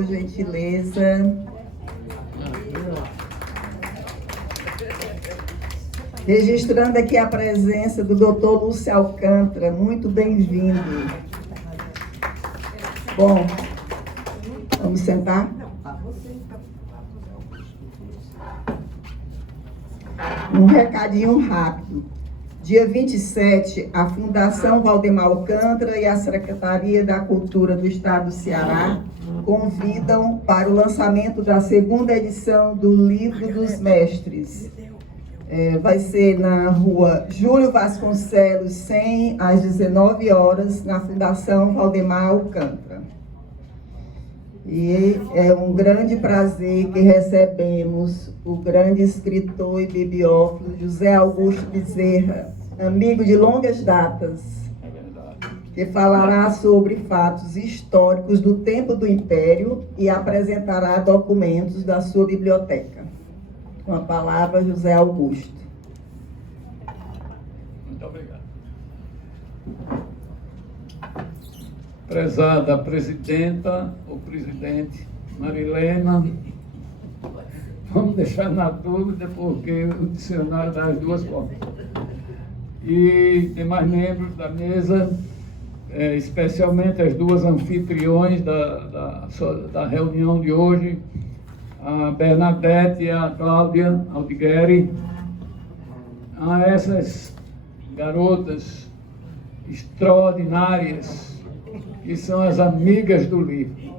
por gentileza. Registrando aqui a presença do Dr. Lúcio Alcântara, muito bem-vindo. Bom, vamos sentar? Um recadinho rápido. Dia 27, a Fundação Valdemar Alcântara e a Secretaria da Cultura do Estado do Ceará convidam para o lançamento da segunda edição do Livro dos Mestres. Vai ser na rua Júlio Vasconcelos, 100, às 19 horas, na Fundação Valdemar Alcântara. E é um grande prazer que recebemos o grande escritor e bibliófilo José Augusto Bezerra, amigo de longas datas, que falará sobre fatos históricos do tempo do Império e apresentará documentos da sua biblioteca. Com a palavra, José Augusto. Muito obrigado. Prezada presidenta ou presidente Marilena, vamos deixar na dúvida porque o dicionário dá as duas formas. E tem mais membros da mesa, especialmente as duas anfitriões da reunião de hoje, a Bernadette e a Cláudia Aldigueri. A essas garotas extraordinárias que são as amigas do livro.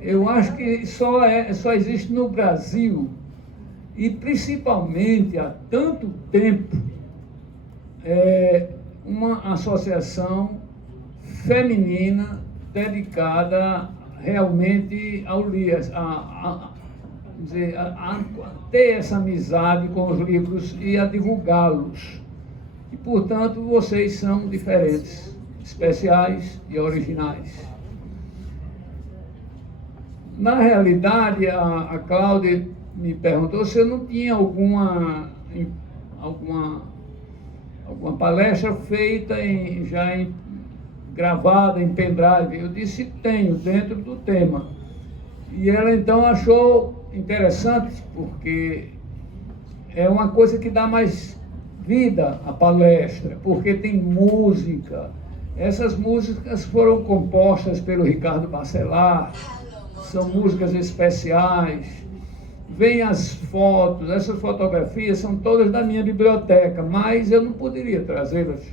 Eu acho que só existe no Brasil, e principalmente há tanto tempo, uma associação feminina dedicada realmente ao livro, a ter essa amizade com os livros e a divulgá-los. E, portanto, vocês são diferentes, especiais e originais. Na realidade, a Cláudia me perguntou se eu não tinha alguma palestra feita, gravada em pendrive. Eu disse, tenho, dentro do tema. E ela, então, achou interessante, porque é uma coisa que dá mais vida à palestra, porque tem música. Essas músicas foram compostas pelo Ricardo Bacelar, são músicas especiais. Vêm as fotos, essas fotografias são todas da minha biblioteca, mas eu não poderia trazê-las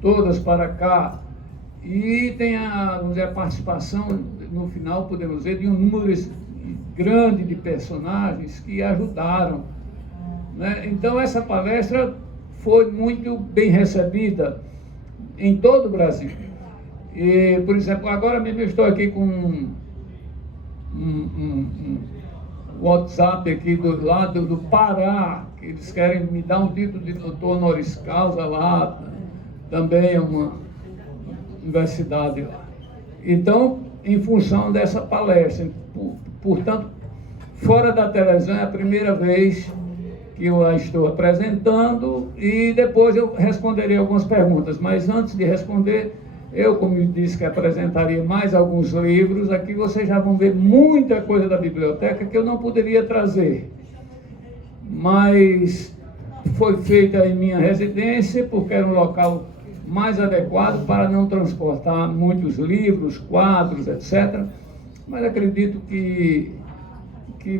todas para cá. E tem vamos dizer, a participação, no final, podemos dizer, de um número grande de personagens que ajudaram, né? Então, essa palestra foi muito bem recebida em todo o Brasil. E, por exemplo, agora mesmo eu estou aqui com um WhatsApp aqui do lado do Pará, que eles querem me dar um título de doutor honoris causa lá, também é uma universidade lá. Então, em função dessa palestra, portanto, fora da televisão é a primeira vez que eu a estou apresentando, e depois eu responderei algumas perguntas. Mas antes de responder, eu, como eu disse que apresentaria mais alguns livros, aqui vocês já vão ver muita coisa da biblioteca que eu não poderia trazer. Mas foi feita em minha residência, porque era um local mais adequado para não transportar muitos livros, quadros, etc. Mas acredito que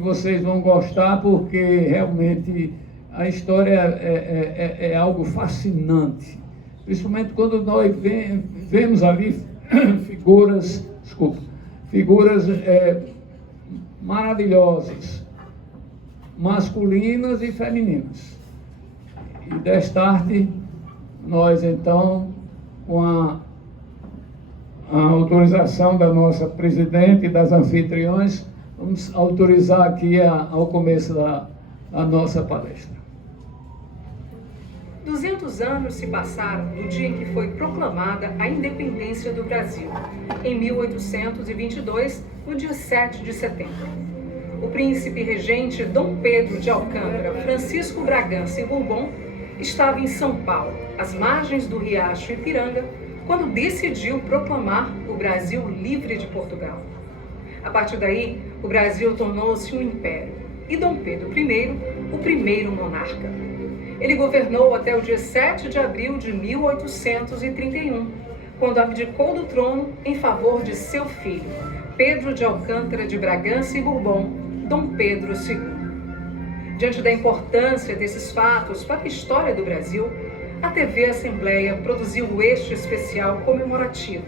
vocês vão gostar, porque realmente a história é algo fascinante. Principalmente quando nós vemos ali figuras maravilhosas, masculinas e femininas. E destarte, nós então, com a autorização da nossa presidente e das anfitriões, vamos autorizar aqui ao começo da nossa palestra. 200 anos se passaram do dia em que foi proclamada a independência do Brasil, em 1822, no dia 7 de setembro. O príncipe regente Dom Pedro de Alcântara Francisco Bragança e Bourbon estava em São Paulo, às margens do riacho Ipiranga, quando decidiu proclamar o Brasil livre de Portugal. A partir daí, o Brasil tornou-se um império e Dom Pedro I, o primeiro monarca. Ele governou até o dia 7 de abril de 1831, quando abdicou do trono em favor de seu filho, Pedro de Alcântara de Bragança e Bourbon, Dom Pedro II. Diante da importância desses fatos para a história do Brasil, a TV Assembleia produziu este especial comemorativo,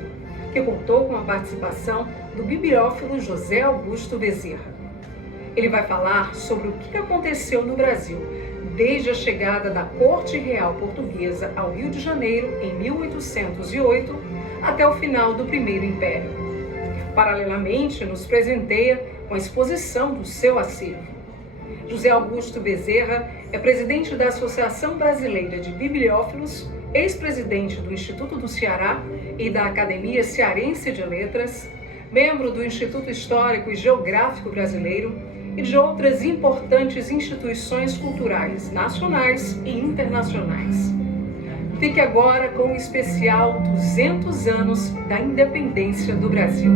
que contou com a participação do bibliófilo José Augusto Bezerra. Ele vai falar sobre o que aconteceu no Brasil desde a chegada da Corte Real Portuguesa ao Rio de Janeiro em 1808 até o final do Primeiro Império. Paralelamente, nos presenteia com a exposição do seu acervo. José Augusto Bezerra é presidente da Associação Brasileira de Bibliófilos, ex-presidente do Instituto do Ceará e da Academia Cearense de Letras, membro do Instituto Histórico e Geográfico Brasileiro e de outras importantes instituições culturais nacionais e internacionais. Fique agora com o especial 200 anos da independência do Brasil.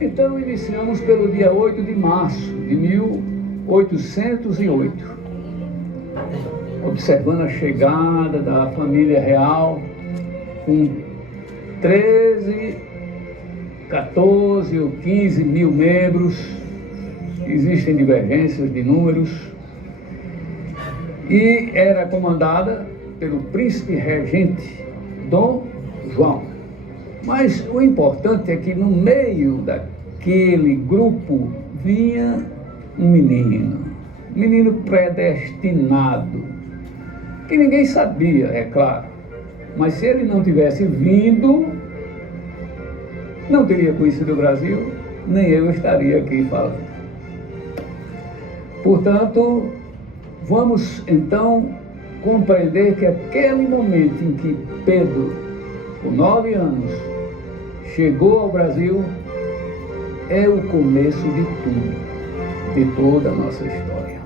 Então, iniciamos pelo dia 8 de março de 1808, observando a chegada da família real com 13, 14 ou 15 mil membros. Existem divergências de números. E era comandada pelo príncipe regente Dom João. Mas o importante é que no meio daquele grupo vinha um menino predestinado, que ninguém sabia, é claro, mas se ele não tivesse vindo, não teria conhecido o Brasil, nem eu estaria aqui falando. Portanto, vamos então compreender que aquele momento em que Pedro, com 9 anos, chegou ao Brasil, é o começo de tudo, de toda a nossa história.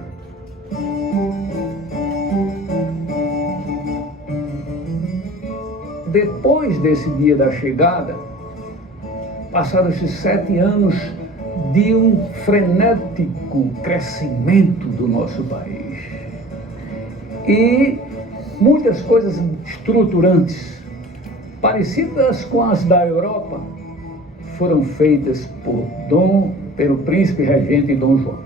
Depois desse dia da chegada, passaram-se 7 anos de um frenético crescimento do nosso país. E muitas coisas estruturantes, parecidas com as da Europa, foram feitas pelo príncipe regente Dom João.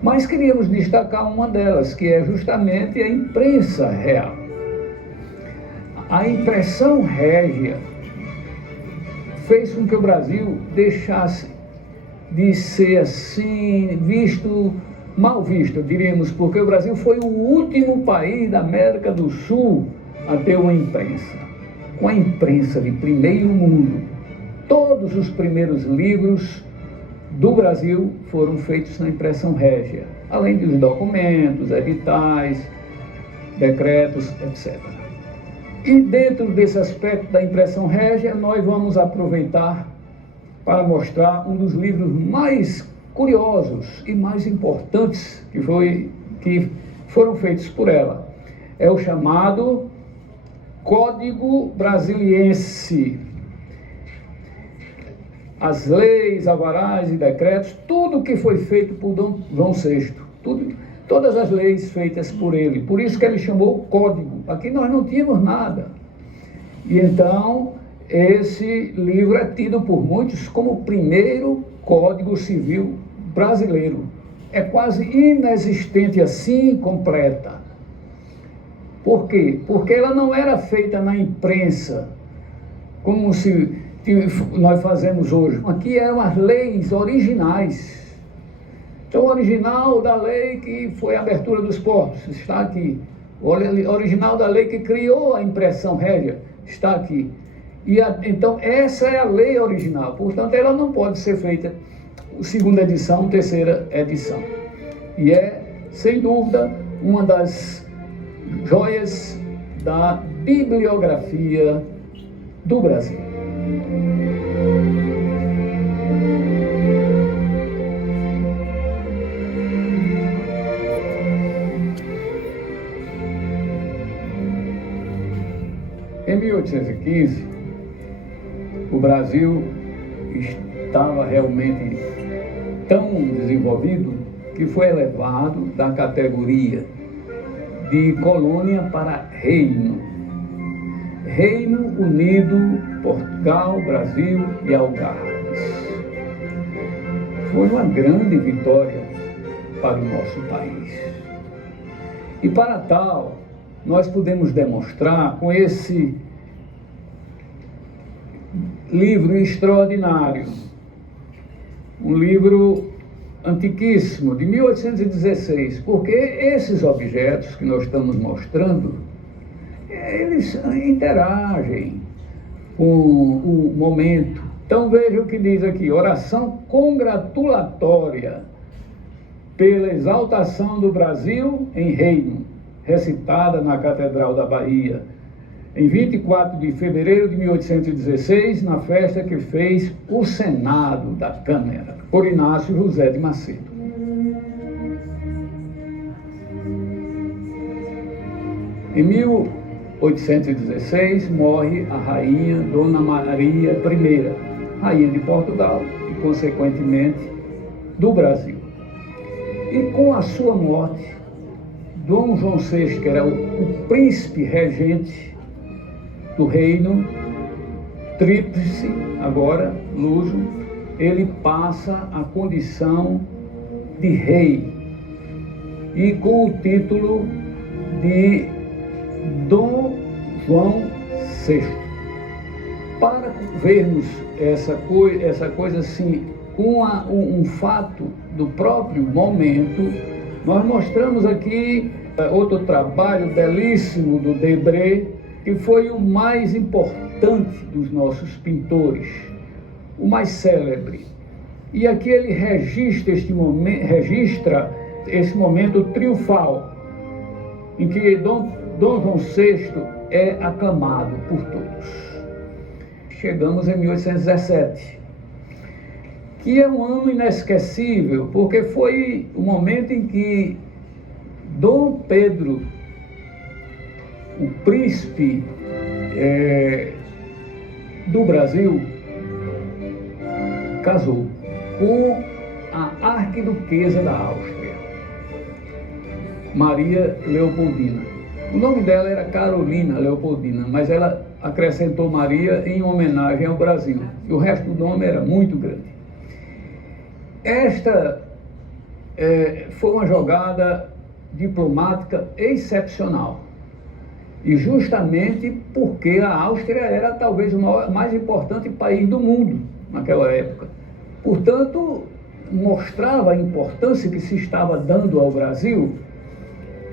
Mas queríamos destacar uma delas, que é justamente a imprensa real. A impressão régia fez com que o Brasil deixasse de ser assim mal visto, diríamos, porque o Brasil foi o último país da América do Sul a ter uma imprensa. Com a imprensa de primeiro mundo, todos os primeiros livros do Brasil foram feitos na impressão régia, além dos documentos, editais, decretos, etc. E dentro desse aspecto da impressão régia, nós vamos aproveitar para mostrar um dos livros mais curiosos e mais importantes que foram feitos por ela. É o chamado Código Brasiliense. As leis, alvarás e decretos, tudo que foi feito por Dom João VI, todas as leis feitas por ele. Por isso que ele chamou Código. Aqui nós não tínhamos nada. E então, esse livro é tido por muitos como o primeiro Código Civil brasileiro. É quase inexistente assim, completa. Por quê? Porque ela não era feita na imprensa, como nós fazemos hoje. Aqui eram as leis originais. Então, o original da lei que foi a abertura dos portos está aqui. O original da lei que criou a impressão régia está aqui. Então, essa é a lei original. Portanto, ela não pode ser feita segunda edição, terceira edição. E é, sem dúvida, uma das joias da bibliografia do Brasil. Em 1815, o Brasil estava realmente tão desenvolvido que foi elevado da categoria de colônia para reino. Reino Unido, Portugal, Brasil e Algarves. Foi uma grande vitória para o nosso país. E para tal, nós podemos demonstrar com esse livro extraordinário, um livro antiquíssimo, de 1816, porque esses objetos que nós estamos mostrando, eles interagem com o momento. Então veja o que diz aqui: oração congratulatória pela exaltação do Brasil em reino, recitada na Catedral da Bahia, em 24 de fevereiro de 1816, na festa que fez o Senado da Câmara, por Inácio José de Macedo. Em 1816, morre a rainha Dona Maria I, rainha de Portugal e, consequentemente, do Brasil. E com a sua morte, Dom João VI, que era o príncipe regente do reino tríplice, agora luso, ele passa a condição de rei e com o título de Dom João VI. Para vermos essa coisa assim, com um fato do próprio momento, nós mostramos aqui outro trabalho belíssimo do Debré, que foi o mais importante dos nossos pintores, o mais célebre. E aqui ele registra esse momento triunfal, em que Dom João VI é aclamado por todos. Chegamos em 1817, que é um ano inesquecível, porque foi o momento em que Dom Pedro, o príncipe do Brasil, casou com a arquiduquesa da Áustria, Maria Leopoldina. O nome dela era Carolina Leopoldina, mas ela acrescentou Maria em homenagem ao Brasil. E o resto do nome era muito grande. Esta foi uma jogada diplomática excepcional. E justamente porque a Áustria era talvez o mais importante país do mundo naquela época. Portanto, mostrava a importância que se estava dando ao Brasil.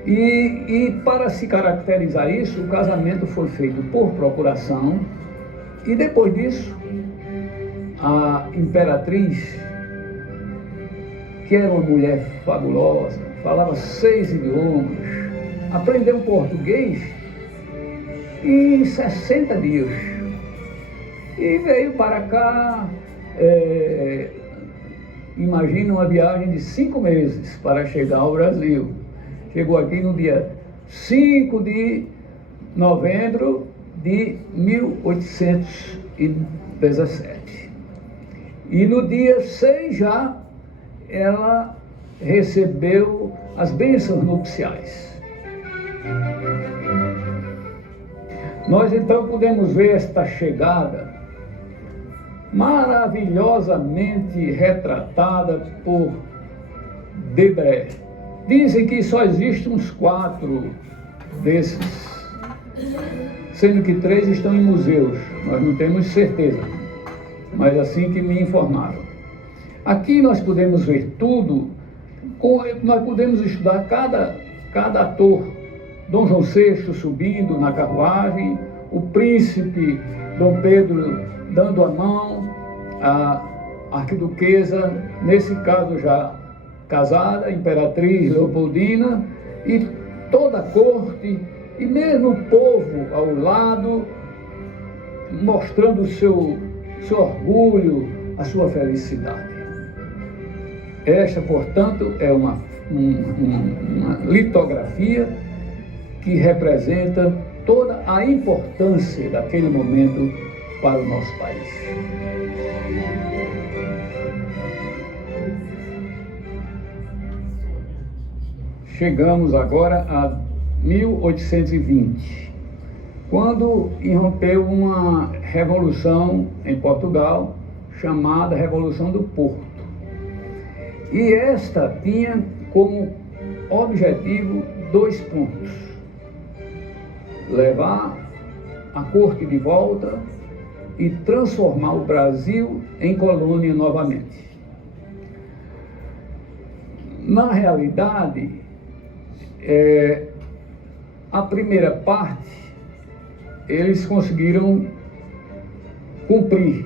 E para se caracterizar isso, o casamento foi feito por procuração. E depois disso, a imperatriz, que era uma mulher fabulosa, falava 6 idiomas, aprendeu português em 60 dias. E veio para cá, imagina uma viagem de 5 meses para chegar ao Brasil. Chegou aqui no dia 5 de novembro de 1817. E no dia 6 já ela recebeu as bênçãos nupciais. Nós então podemos ver esta chegada maravilhosamente retratada por Debré. Dizem que só existem uns 4 desses, sendo que 3 estão em museus. Nós não temos certeza, mas assim que me informaram. Aqui nós podemos ver tudo, nós podemos estudar cada ator. Dom João VI subindo na carruagem, o príncipe Dom Pedro dando a mão, a arquiduquesa, nesse caso já casada, imperatriz Leopoldina, e toda a corte, e mesmo o povo ao lado, mostrando o seu orgulho, a sua felicidade. Esta, portanto, é uma litografia que representa toda a importância daquele momento para o nosso país. Chegamos agora a 1820, quando irrompeu uma revolução em Portugal, chamada Revolução do Porto. E esta tinha como objetivo 2 pontos: levar a corte de volta e transformar o Brasil em colônia novamente. Na realidade, a primeira parte eles conseguiram cumprir,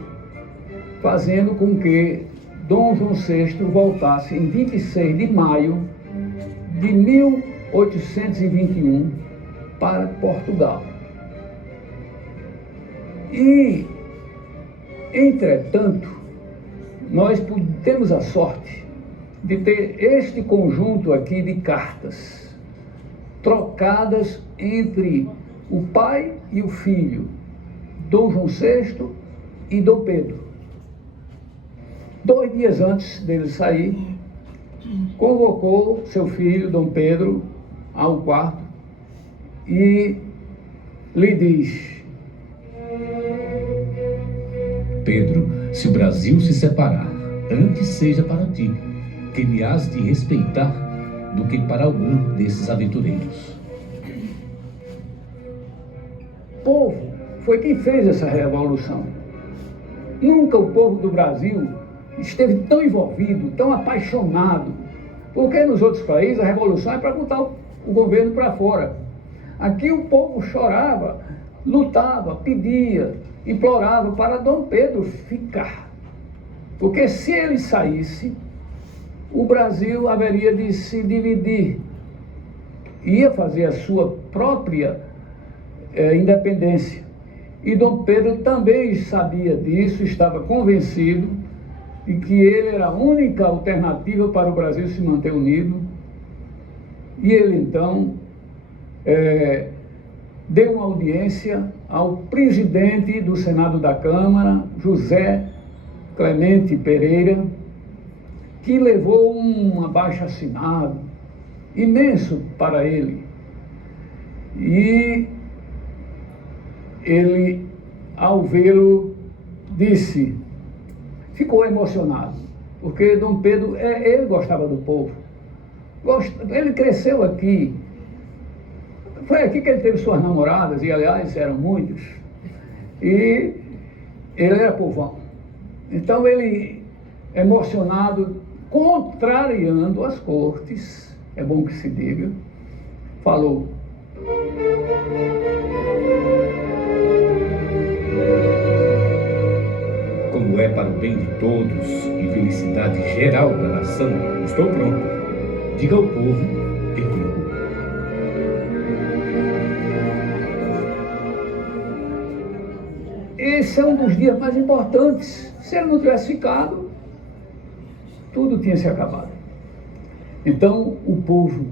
fazendo com que Dom João VI voltasse em 26 de maio de 1821 para Portugal. E, entretanto, nós temos a sorte de ter este conjunto aqui de cartas trocadas entre o pai e o filho, Dom João VI e Dom Pedro. 2 dias antes dele sair, convocou seu filho, Dom Pedro, ao quarto e lhe diz: Pedro, se o Brasil se separar, antes seja para ti, que me has de respeitar, do que para algum desses aventureiros. O povo foi quem fez essa revolução. Nunca o povo do Brasil esteve tão envolvido, tão apaixonado, porque nos outros países a revolução é para botar o governo para fora. Aqui o povo chorava, lutava, pedia, implorava para Dom Pedro ficar, porque se ele saísse, o Brasil haveria de se dividir, ia fazer a sua própria independência. E Dom Pedro também sabia disso, estava convencido de que ele era a única alternativa para o Brasil se manter unido. E ele então deu uma audiência ao presidente do Senado da Câmara, José Clemente Pereira, que levou um abaixo-assinado imenso para ele. E ele, ao vê-lo, ficou emocionado, porque Dom Pedro, ele gostava do povo. Ele cresceu aqui. Foi aqui que ele teve suas namoradas, e aliás eram muitas. E ele era povão. Então ele, emocionado, contrariando as cortes, é bom que se diga, falou: Como é para o bem de todos e felicidade geral da nação, estou pronto. Diga ao povo que fico. Esse é um dos dias mais importantes. Se ele não tivesse ficado, tudo tinha se acabado. Então o povo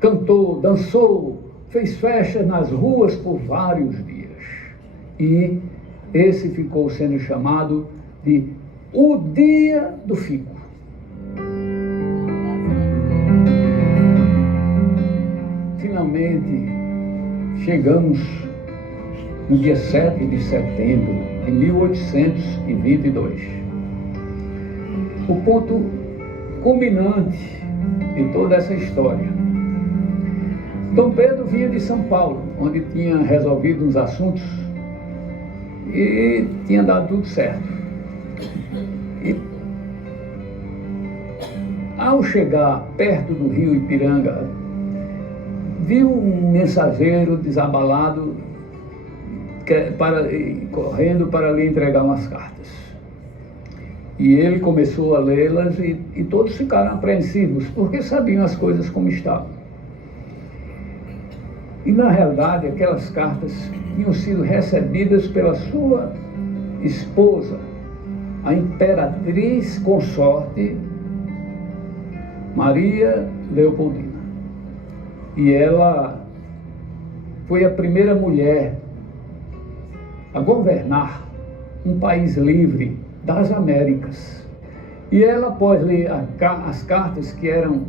cantou, dançou, fez festas nas ruas por vários dias. E esse ficou sendo chamado de o Dia do Fico. Finalmente chegamos no dia 7 de setembro de 1822. O ponto culminante de toda essa história. Dom Pedro vinha de São Paulo, onde tinha resolvido uns assuntos e tinha dado tudo certo. E ao chegar perto do rio Ipiranga, viu um mensageiro desabalado correndo para lhe entregar umas cartas. E ele começou a lê-las e todos ficaram apreensivos, porque sabiam as coisas como estavam. E, na realidade, aquelas cartas tinham sido recebidas pela sua esposa, a imperatriz consorte Maria Leopoldina. E ela foi a primeira mulher a governar um país livre das Américas. E ela, após ler as cartas, que eram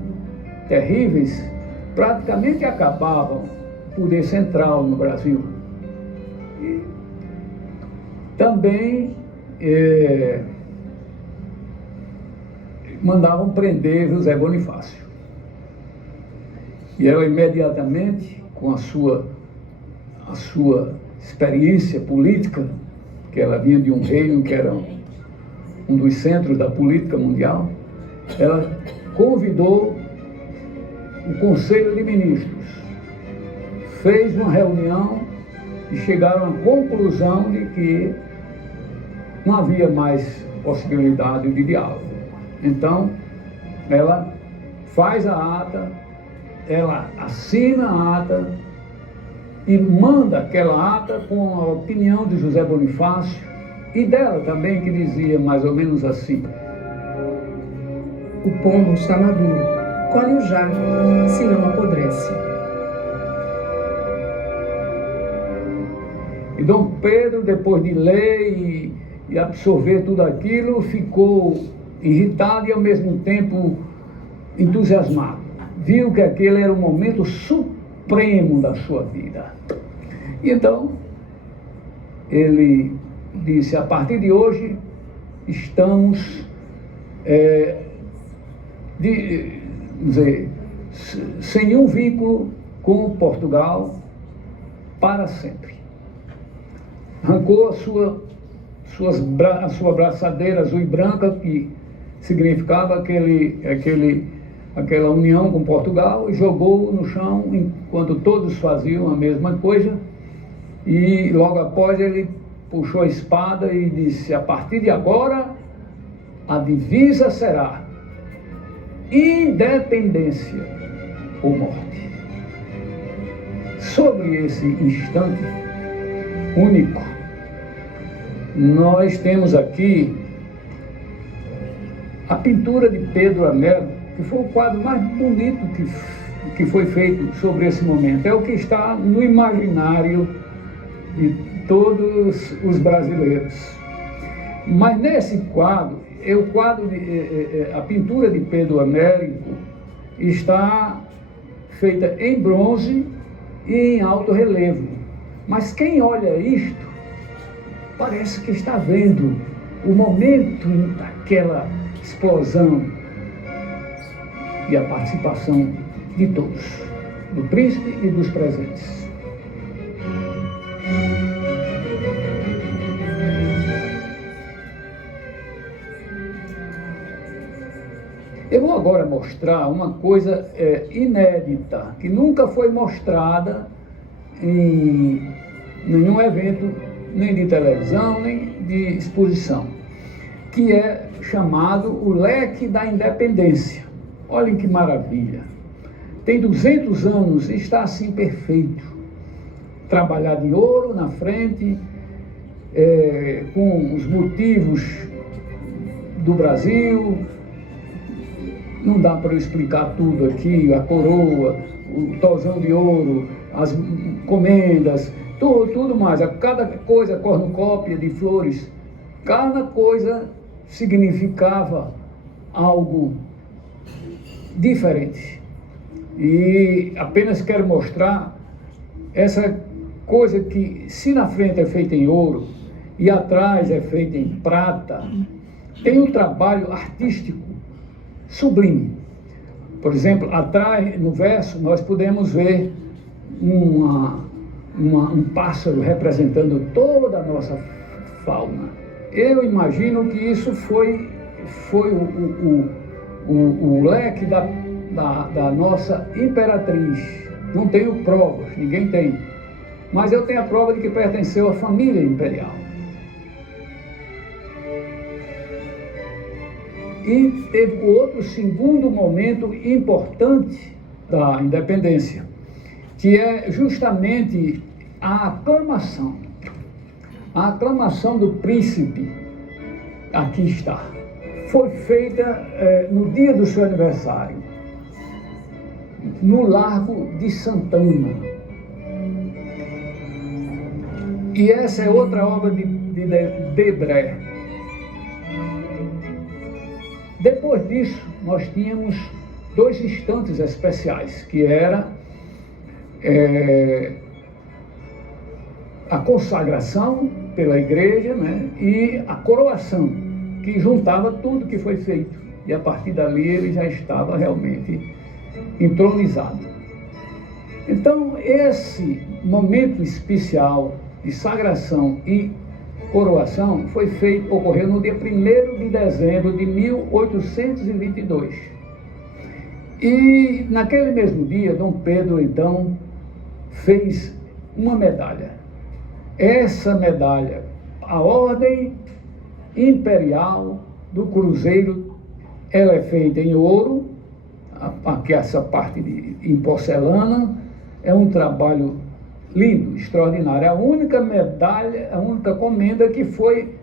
terríveis, praticamente acabavam o poder central no Brasil. E também mandavam prender José Bonifácio. E ela imediatamente, com a sua experiência política, que ela vinha de um reino que era um dos centros da política mundial, ela convidou o Conselho de Ministros, fez uma reunião e chegaram à conclusão de que não havia mais possibilidade de diálogo. Então, ela faz a ata, ela assina a ata e manda aquela ata com a opinião de José Bonifácio e dela também, que dizia mais ou menos assim: o pomo está maduro, colhe-o já, senão apodrece. E Dom Pedro, depois de ler e absorver tudo aquilo, ficou irritado e ao mesmo tempo entusiasmado. Viu que aquele era o momento supremo da sua vida. E então, ele disse: a partir de hoje, estamos sem nenhum vínculo com Portugal para sempre. Arrancou a sua braçadeira azul e branca, que significava aquela união com Portugal, e jogou no chão enquanto todos faziam a mesma coisa. E logo após ele puxou a espada e disse: a partir de agora a divisa será independência ou morte. Sobre esse instante único, nós temos aqui a pintura de Pedro Américo, que foi o quadro mais bonito que foi feito sobre esse momento. É o que está no imaginário de todos os brasileiros. Mas nesse quadro, a pintura de Pedro Américo está feita em bronze e em alto relevo. Mas quem olha isto, parece que está vendo o momento daquela explosão e a participação de todos, do príncipe e dos presentes. Eu vou agora mostrar uma coisa inédita, que nunca foi mostrada em nenhum evento, nem de televisão, nem de exposição, que é chamado o Leque da Independência. Olhem que maravilha. Tem 200 anos e está assim perfeito. Trabalhado em ouro na frente, com os motivos do Brasil. Não dá para eu explicar tudo aqui, a coroa, o tozão de ouro, as comendas, tudo mais. Cada coisa, cornucópia de flores, cada coisa significava algo diferente. E apenas quero mostrar essa coisa que, se na frente é feita em ouro e atrás é feita em prata, tem um trabalho artístico sublime. Por exemplo, atrás, no verso, nós podemos ver um pássaro representando toda a nossa fauna. Eu imagino que isso foi o leque da nossa imperatriz. Não tenho provas, ninguém tem. Mas eu tenho a prova de que pertenceu à família imperial. E teve outro segundo momento importante da independência. que é justamente a aclamação. A aclamação do príncipe, aqui está, foi feita no dia do seu aniversário, no Largo de Santana. E essa é outra obra de Debré. Depois disso, nós tínhamos 2 instantes especiais, que era a consagração pela igreja, né, e a coroação, que juntava tudo que foi feito. E a partir dali ele já estava realmente entronizado. Então, esse momento especial de sagração e coroação ocorreu no dia 1º de dezembro de 1822. E naquele mesmo dia, Dom Pedro, então, fez uma medalha. Essa medalha, a Ordem Imperial do Cruzeiro, ela é feita em ouro, aqui essa parte em porcelana, é um trabalho lindo, extraordinário. É a única medalha, a única comenda que foi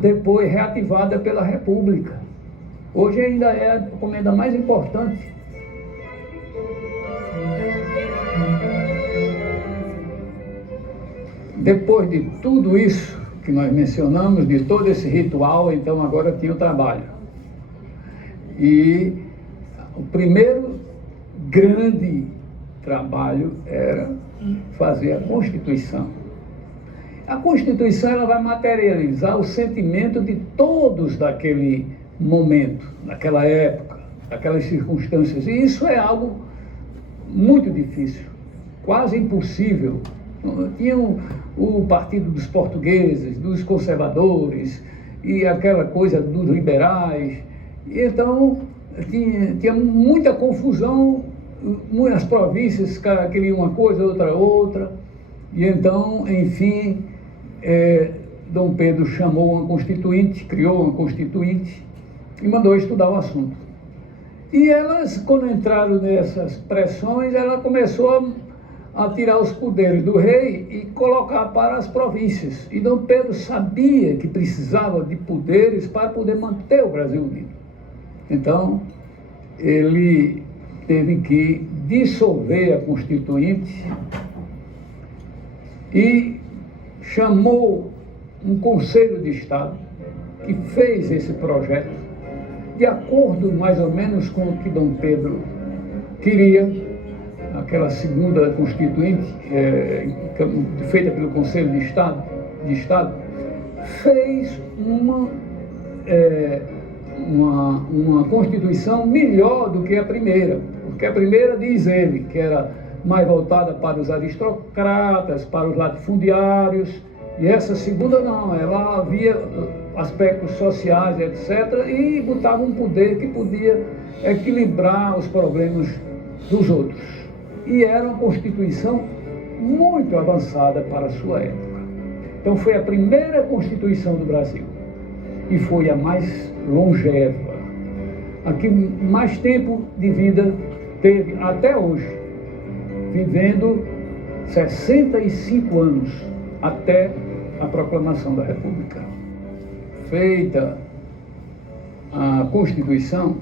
depois reativada pela República. Hoje ainda é a comenda mais importante. Depois de tudo isso que nós mencionamos, de todo esse ritual, então agora tinha o trabalho. E o primeiro grande trabalho era fazer a Constituição. A Constituição, ela vai materializar o sentimento de todos daquele momento, daquela época, daquelas circunstâncias. E isso é algo muito difícil, quase impossível. Tinha o Partido dos Portugueses, dos Conservadores e aquela coisa dos liberais. E então tinha muita confusão, muitas províncias queriam uma coisa, outra. E então, enfim, Dom Pedro chamou uma constituinte, criou uma constituinte e mandou estudar o assunto. E elas, quando entraram nessas pressões, ela começou a tirar os poderes do rei e colocar para as províncias. E Dom Pedro sabia que precisava de poderes para poder manter o Brasil unido. Então, ele teve que dissolver a Constituinte e chamou um Conselho de Estado que fez esse projeto de acordo mais ou menos com o que Dom Pedro queria. Aquela segunda Constituinte, feita pelo Conselho de Estado, fez uma Constituição melhor do que a primeira, porque a primeira, diz ele, que era mais voltada para os aristocratas, para os latifundiários, e essa segunda não, ela havia aspectos sociais, etc., e botava um poder que podia equilibrar os problemas dos outros. E era uma Constituição muito avançada para a sua época. Então foi a primeira Constituição do Brasil e foi a mais longeva, a que mais tempo de vida teve até hoje, vivendo 65 anos até a proclamação da República. Feita a Constituição,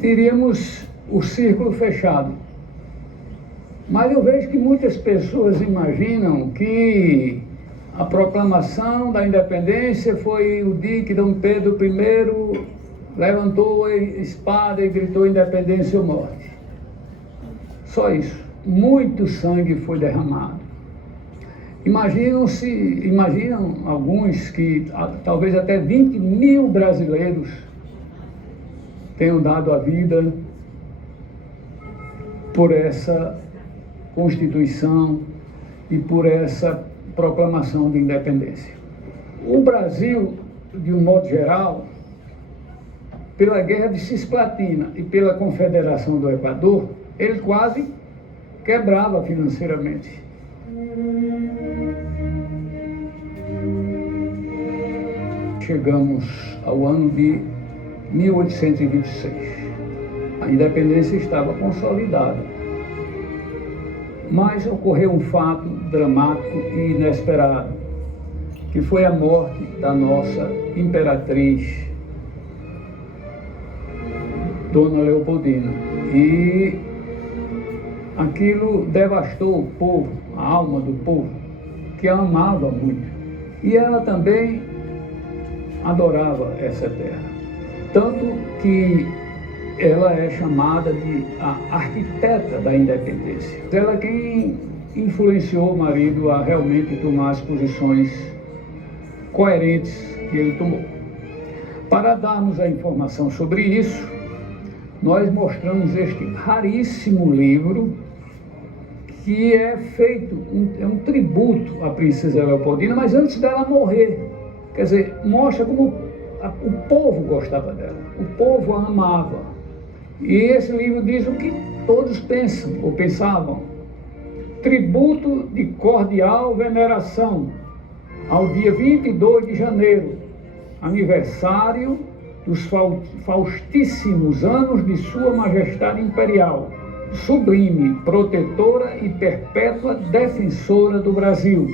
teríamos o círculo fechado. Mas eu vejo que muitas pessoas imaginam que a proclamação da independência foi o dia que Dom Pedro I levantou a espada e gritou independência ou morte. Só isso. Muito sangue foi derramado. Imaginam alguns que talvez até 20 mil brasileiros tenham dado a vida por essa Constituição e por essa proclamação de independência. O Brasil, de um modo geral, pela Guerra de Cisplatina e pela Confederação do Equador, ele quase quebrava financeiramente. Chegamos ao ano de 1826. A independência estava consolidada. Mas ocorreu um fato dramático e inesperado, que foi a morte da nossa imperatriz, Dona Leopoldina. E aquilo devastou o povo, a alma do povo, que a amava muito. E ela também adorava essa terra. Tanto que ela é chamada de a arquiteta da independência. Ela é quem influenciou o marido a realmente tomar as posições coerentes que ele tomou. Para darmos a informação sobre isso, nós mostramos este raríssimo livro, que é feito, é um tributo à princesa Leopoldina, mas antes dela morrer. Quer dizer, mostra como o povo gostava dela, o povo a amava. E esse livro diz o que todos pensam, ou pensavam. Tributo de cordial veneração ao dia 22 de janeiro, aniversário dos faustíssimos anos de Sua Majestade Imperial, sublime, protetora e perpétua defensora do Brasil.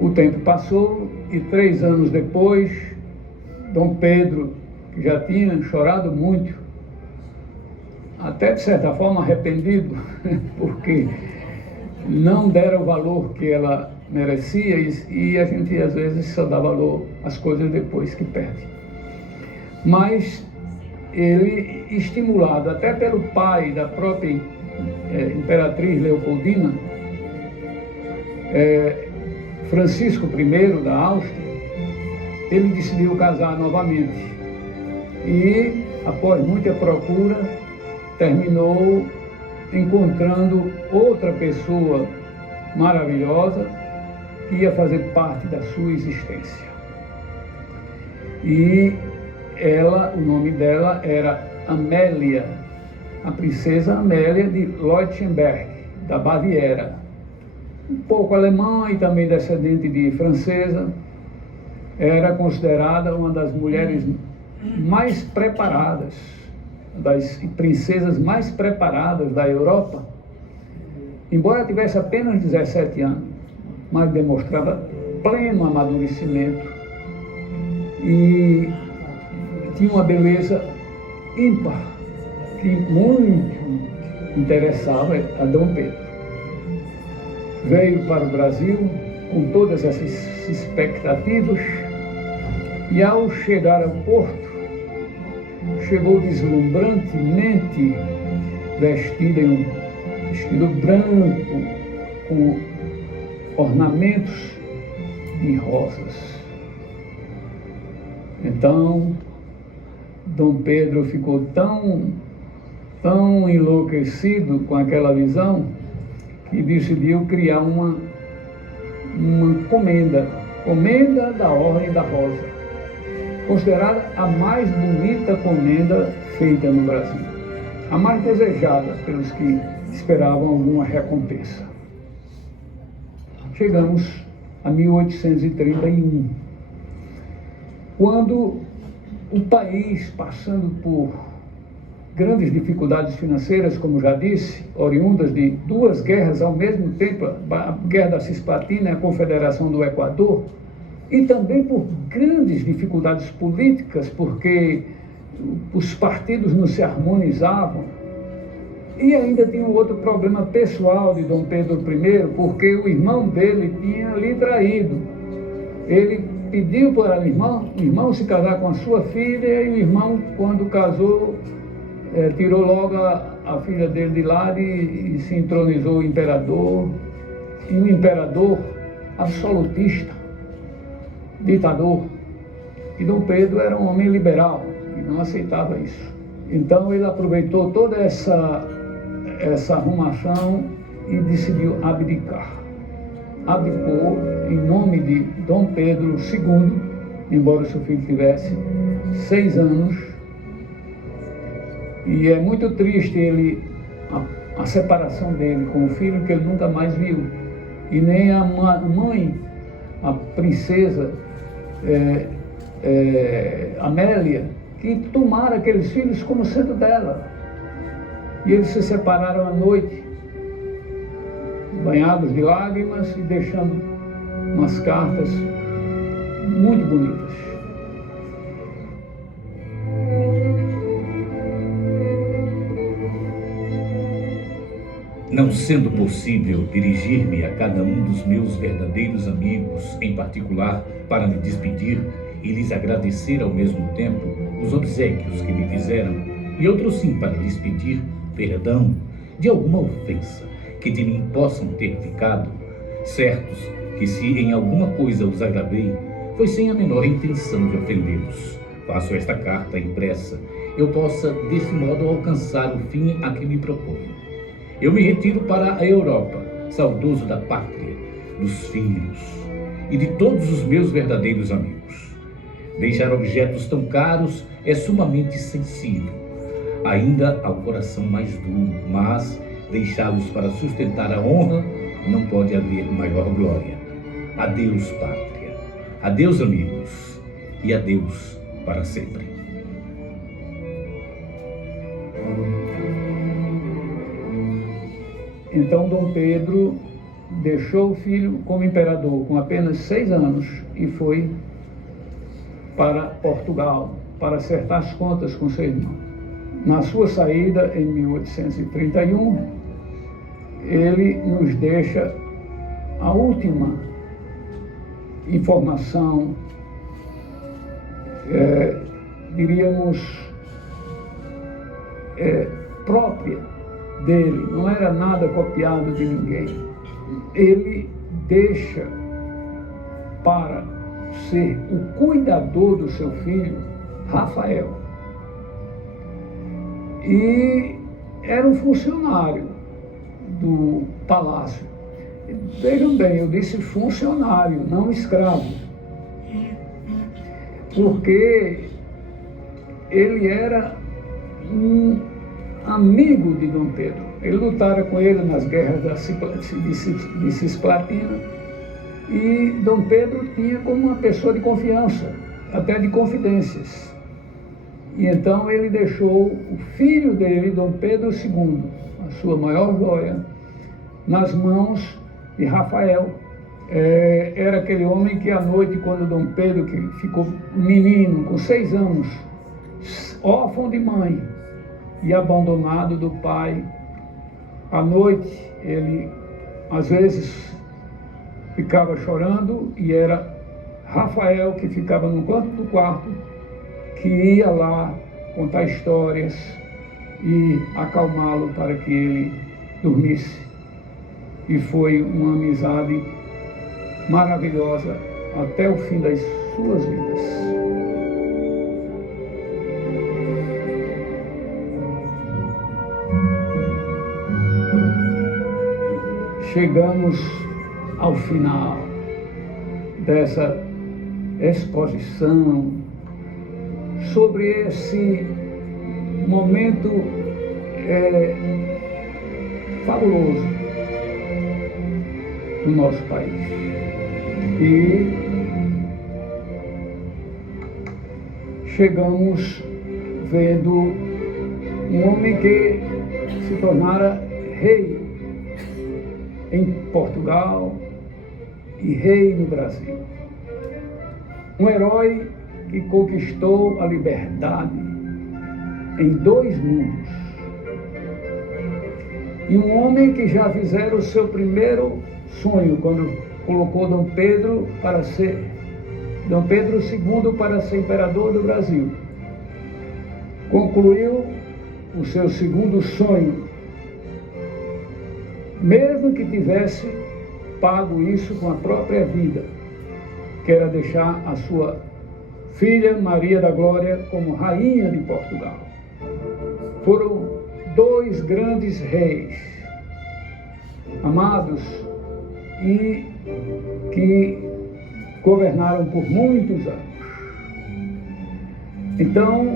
O tempo passou e 3 anos depois, Dom Pedro, que já tinha chorado muito, até de certa forma arrependido, porque não deram o valor que ela merecia, e a gente às vezes só dá valor às coisas depois que perde. Mas ele, estimulado até pelo pai da própria imperatriz Leopoldina, Francisco I da Áustria, ele decidiu casar novamente. E, após muita procura, terminou encontrando outra pessoa maravilhosa que ia fazer parte da sua existência. E ela, o nome dela era Amélia, a princesa Amélia de Leuchtenberg, da Baviera. Um pouco alemã e também descendente de francesa, era considerada uma das mulheres mais preparadas, das princesas mais preparadas da Europa, embora tivesse apenas 17 anos, mas demonstrava pleno amadurecimento e tinha uma beleza ímpar que muito interessava a Dom Pedro. Veio para o Brasil com todas essas expectativas e, ao chegar ao porto, chegou deslumbrantemente vestida em um vestido branco com ornamentos de rosas. Então, Dom Pedro ficou tão enlouquecido com aquela visão que decidiu criar uma comenda da Ordem da Rosa, considerada a mais bonita comenda feita no Brasil, a mais desejada pelos que esperavam alguma recompensa. Chegamos a 1831, quando o país, passando por grandes dificuldades financeiras, como já disse, oriundas de 2 guerras ao mesmo tempo, a Guerra da Cisplatina e a Confederação do Equador, e também por grandes dificuldades políticas, porque os partidos não se harmonizavam. E ainda tinha um outro problema pessoal de Dom Pedro I, porque o irmão dele tinha lhe traído. Ele pediu para o irmão se casar com a sua filha, e o irmão, quando casou, tirou logo a filha dele de lado e se entronizou o imperador, e um imperador absolutista, ditador. E Dom Pedro era um homem liberal e não aceitava isso. Então ele aproveitou toda essa arrumação e decidiu abdicar. Abdicou em nome de Dom Pedro II, embora o seu filho tivesse 6 anos. E é muito triste a separação dele com o filho, que ele nunca mais viu. E nem a mãe, a princesa Amélia, que tomara aqueles filhos como sendo dela. E eles se separaram à noite. banhados de lágrimas e deixando umas cartas muito bonitas. Não sendo possível dirigir-me a cada um dos meus verdadeiros amigos em particular para me despedir e lhes agradecer ao mesmo tempo os obséquios que me fizeram, e outros sim para lhes pedir perdão de alguma ofensa que de mim possam ter ficado, certos que se em alguma coisa os agravei, foi sem a menor intenção de ofendê-los. Faço esta carta impressa, eu possa deste modo alcançar o fim a que me proponho. Eu me retiro para a Europa, saudoso da pátria, dos filhos e de todos os meus verdadeiros amigos. Deixar objetos tão caros é sumamente sensível, ainda ao coração mais duro, mas deixá-los para sustentar a honra não pode haver maior glória. Adeus, pátria, adeus, amigos, e adeus para sempre. Então Dom Pedro deixou o filho como imperador com apenas 6 anos e foi para Portugal para acertar as contas com seu irmão. Na sua saída, em 1831, ele nos deixa a última informação, diríamos, própria dele, não era nada copiado de ninguém. Ele deixa para ser o cuidador do seu filho, Rafael. E era um funcionário do palácio. Vejam bem, eu disse funcionário, não escravo. Porque ele era um amigo de Dom Pedro. Ele lutara com ele nas guerras de Cisplatina, e Dom Pedro tinha como uma pessoa de confiança, até de confidências. E então ele deixou o filho dele, Dom Pedro II, a sua maior joia, nas mãos de Rafael. Era aquele homem que à noite, quando Dom Pedro, que ficou menino, com 6 anos, órfão de mãe e abandonado do pai, à noite ele às vezes ficava chorando, e era Rafael que ficava no canto do quarto, que ia lá contar histórias e acalmá-lo para que ele dormisse. E foi uma amizade maravilhosa até o fim das suas vidas. Chegamos ao final dessa exposição sobre esse momento fabuloso do nosso país. E chegamos vendo um homem que se tornara rei em Portugal e rei no Brasil. Um herói que conquistou a liberdade em 2 mundos. E um homem que já fizera o seu primeiro sonho, quando colocou Dom Pedro II para ser imperador do Brasil. Concluiu o seu segundo sonho, mesmo que tivesse pago isso com a própria vida, que era deixar a sua filha Maria da Glória como rainha de Portugal. Foram 2 grandes reis, amados, e que governaram por muitos anos. Então,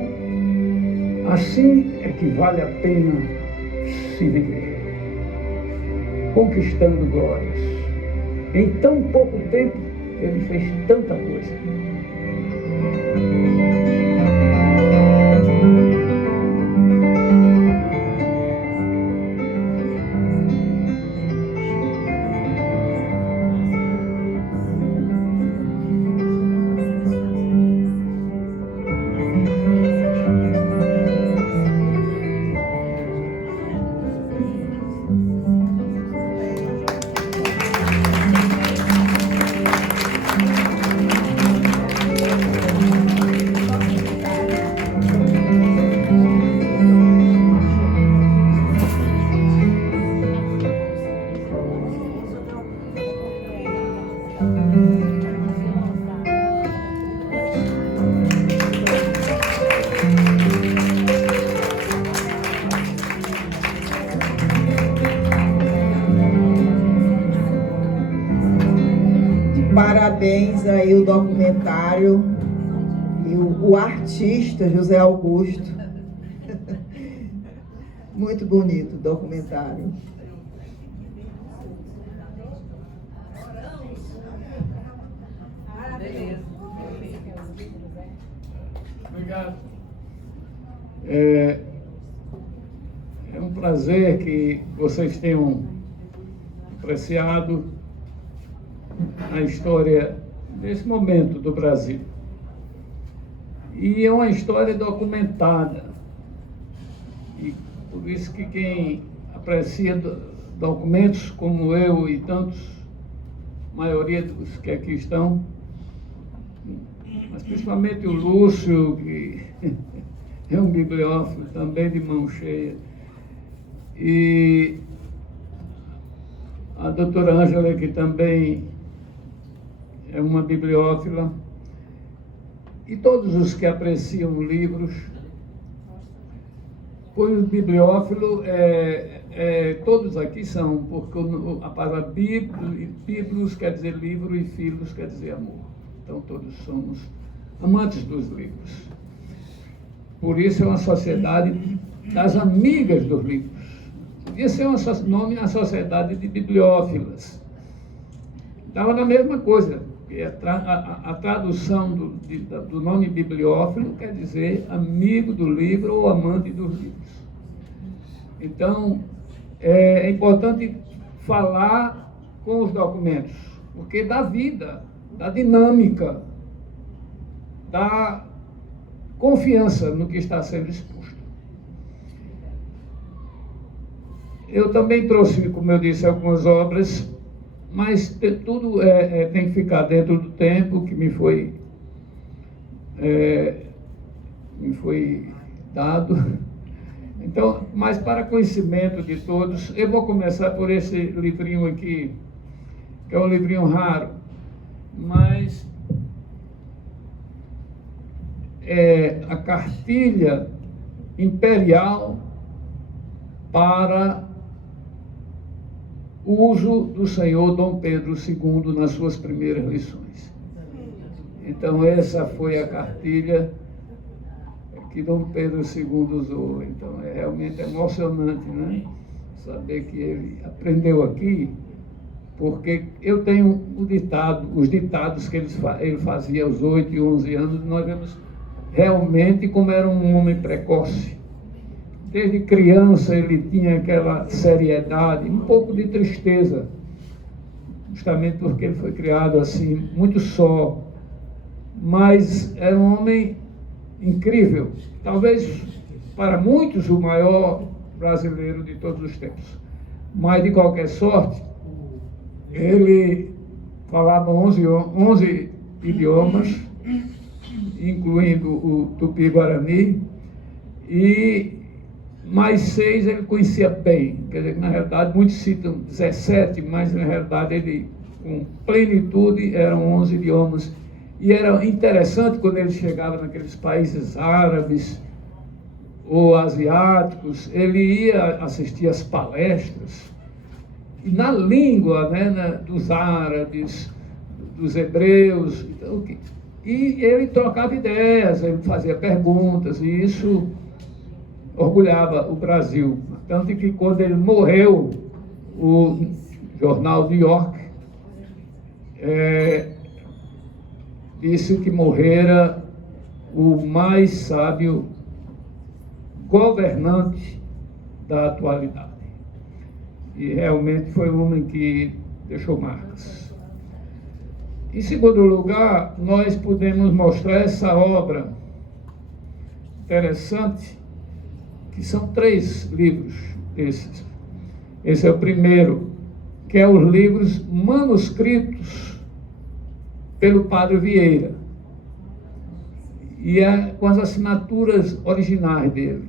assim é que vale a pena se viver, conquistando glórias. Em tão pouco tempo, ele fez tanta coisa. parabéns aí o documentário e o artista José Augusto. Muito bonito o documentário. Obrigado. É um prazer que vocês tenham apreciado a história desse momento do Brasil. E é uma história documentada. E por isso que quem aprecia documentos como eu e tantos, maioria dos que aqui estão, mas principalmente o Lúcio, que é um bibliófilo também de mão cheia, e a doutora Ângela, que também é uma bibliófila, e todos os que apreciam livros, pois o bibliófilo, todos aqui são, porque a palavra biblos quer dizer livro e filos quer dizer amor. Então todos somos amantes dos livros. Por isso é uma sociedade das amigas dos livros. Podia ser um nome a sociedade de bibliófilas. Estava na mesma coisa. A tradução do nome bibliófilo quer dizer amigo do livro ou amante dos livros. Então, é importante falar com os documentos, porque dá vida, dá dinâmica, dá confiança no que está sendo exposto. Eu também trouxe, como eu disse, algumas obras, mas tudo tem que ficar dentro do tempo que me foi dado. Então, mas para conhecimento de todos, eu vou começar por esse livrinho aqui, que é um livrinho raro, mas é a cartilha imperial para o uso do senhor Dom Pedro II nas suas primeiras lições. Então essa foi a cartilha que Dom Pedro II usou. Então é realmente emocionante, né? Saber que ele aprendeu aqui, porque eu tenho os ditados que ele fazia aos 8 e 11 anos, nós vemos realmente como era um homem precoce. Desde criança ele tinha aquela seriedade, um pouco de tristeza, justamente porque ele foi criado assim, muito só, mas era um homem incrível, talvez para muitos o maior brasileiro de todos os tempos, mas de qualquer sorte, ele falava 11 idiomas, incluindo o Tupi-Guarani, e mais 6 ele conhecia bem, quer dizer que na realidade muitos citam 17, mas na realidade ele, com plenitude, eram 11 idiomas. E era interessante quando ele chegava naqueles países árabes ou asiáticos, ele ia assistir às palestras, e na língua, né, dos árabes, dos hebreus, então, e ele trocava ideias, ele fazia perguntas, e isso orgulhava o Brasil. Tanto que quando ele morreu, o jornal New York disse que morrera o mais sábio governante da atualidade. E realmente foi um homem que deixou marcas. Em segundo lugar, nós podemos mostrar essa obra interessante, que são 3 livros desses. Esse é o primeiro, que é os livros manuscritos pelo Padre Vieira, e com as assinaturas originais dele.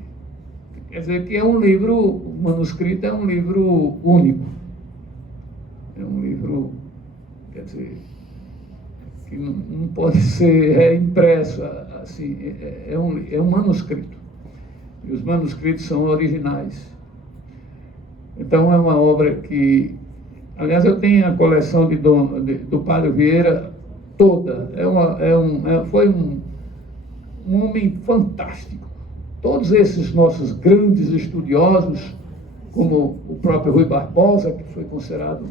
Quer dizer que é um livro, o manuscrito é um livro único. É um livro, quer dizer, que não pode ser impresso assim, é um manuscrito. E os manuscritos são originais. Então é uma obra que, aliás, eu tenho a coleção do Padre Vieira toda. Foi um homem fantástico. Todos esses nossos grandes estudiosos, como o próprio Rui Barbosa, que foi considerado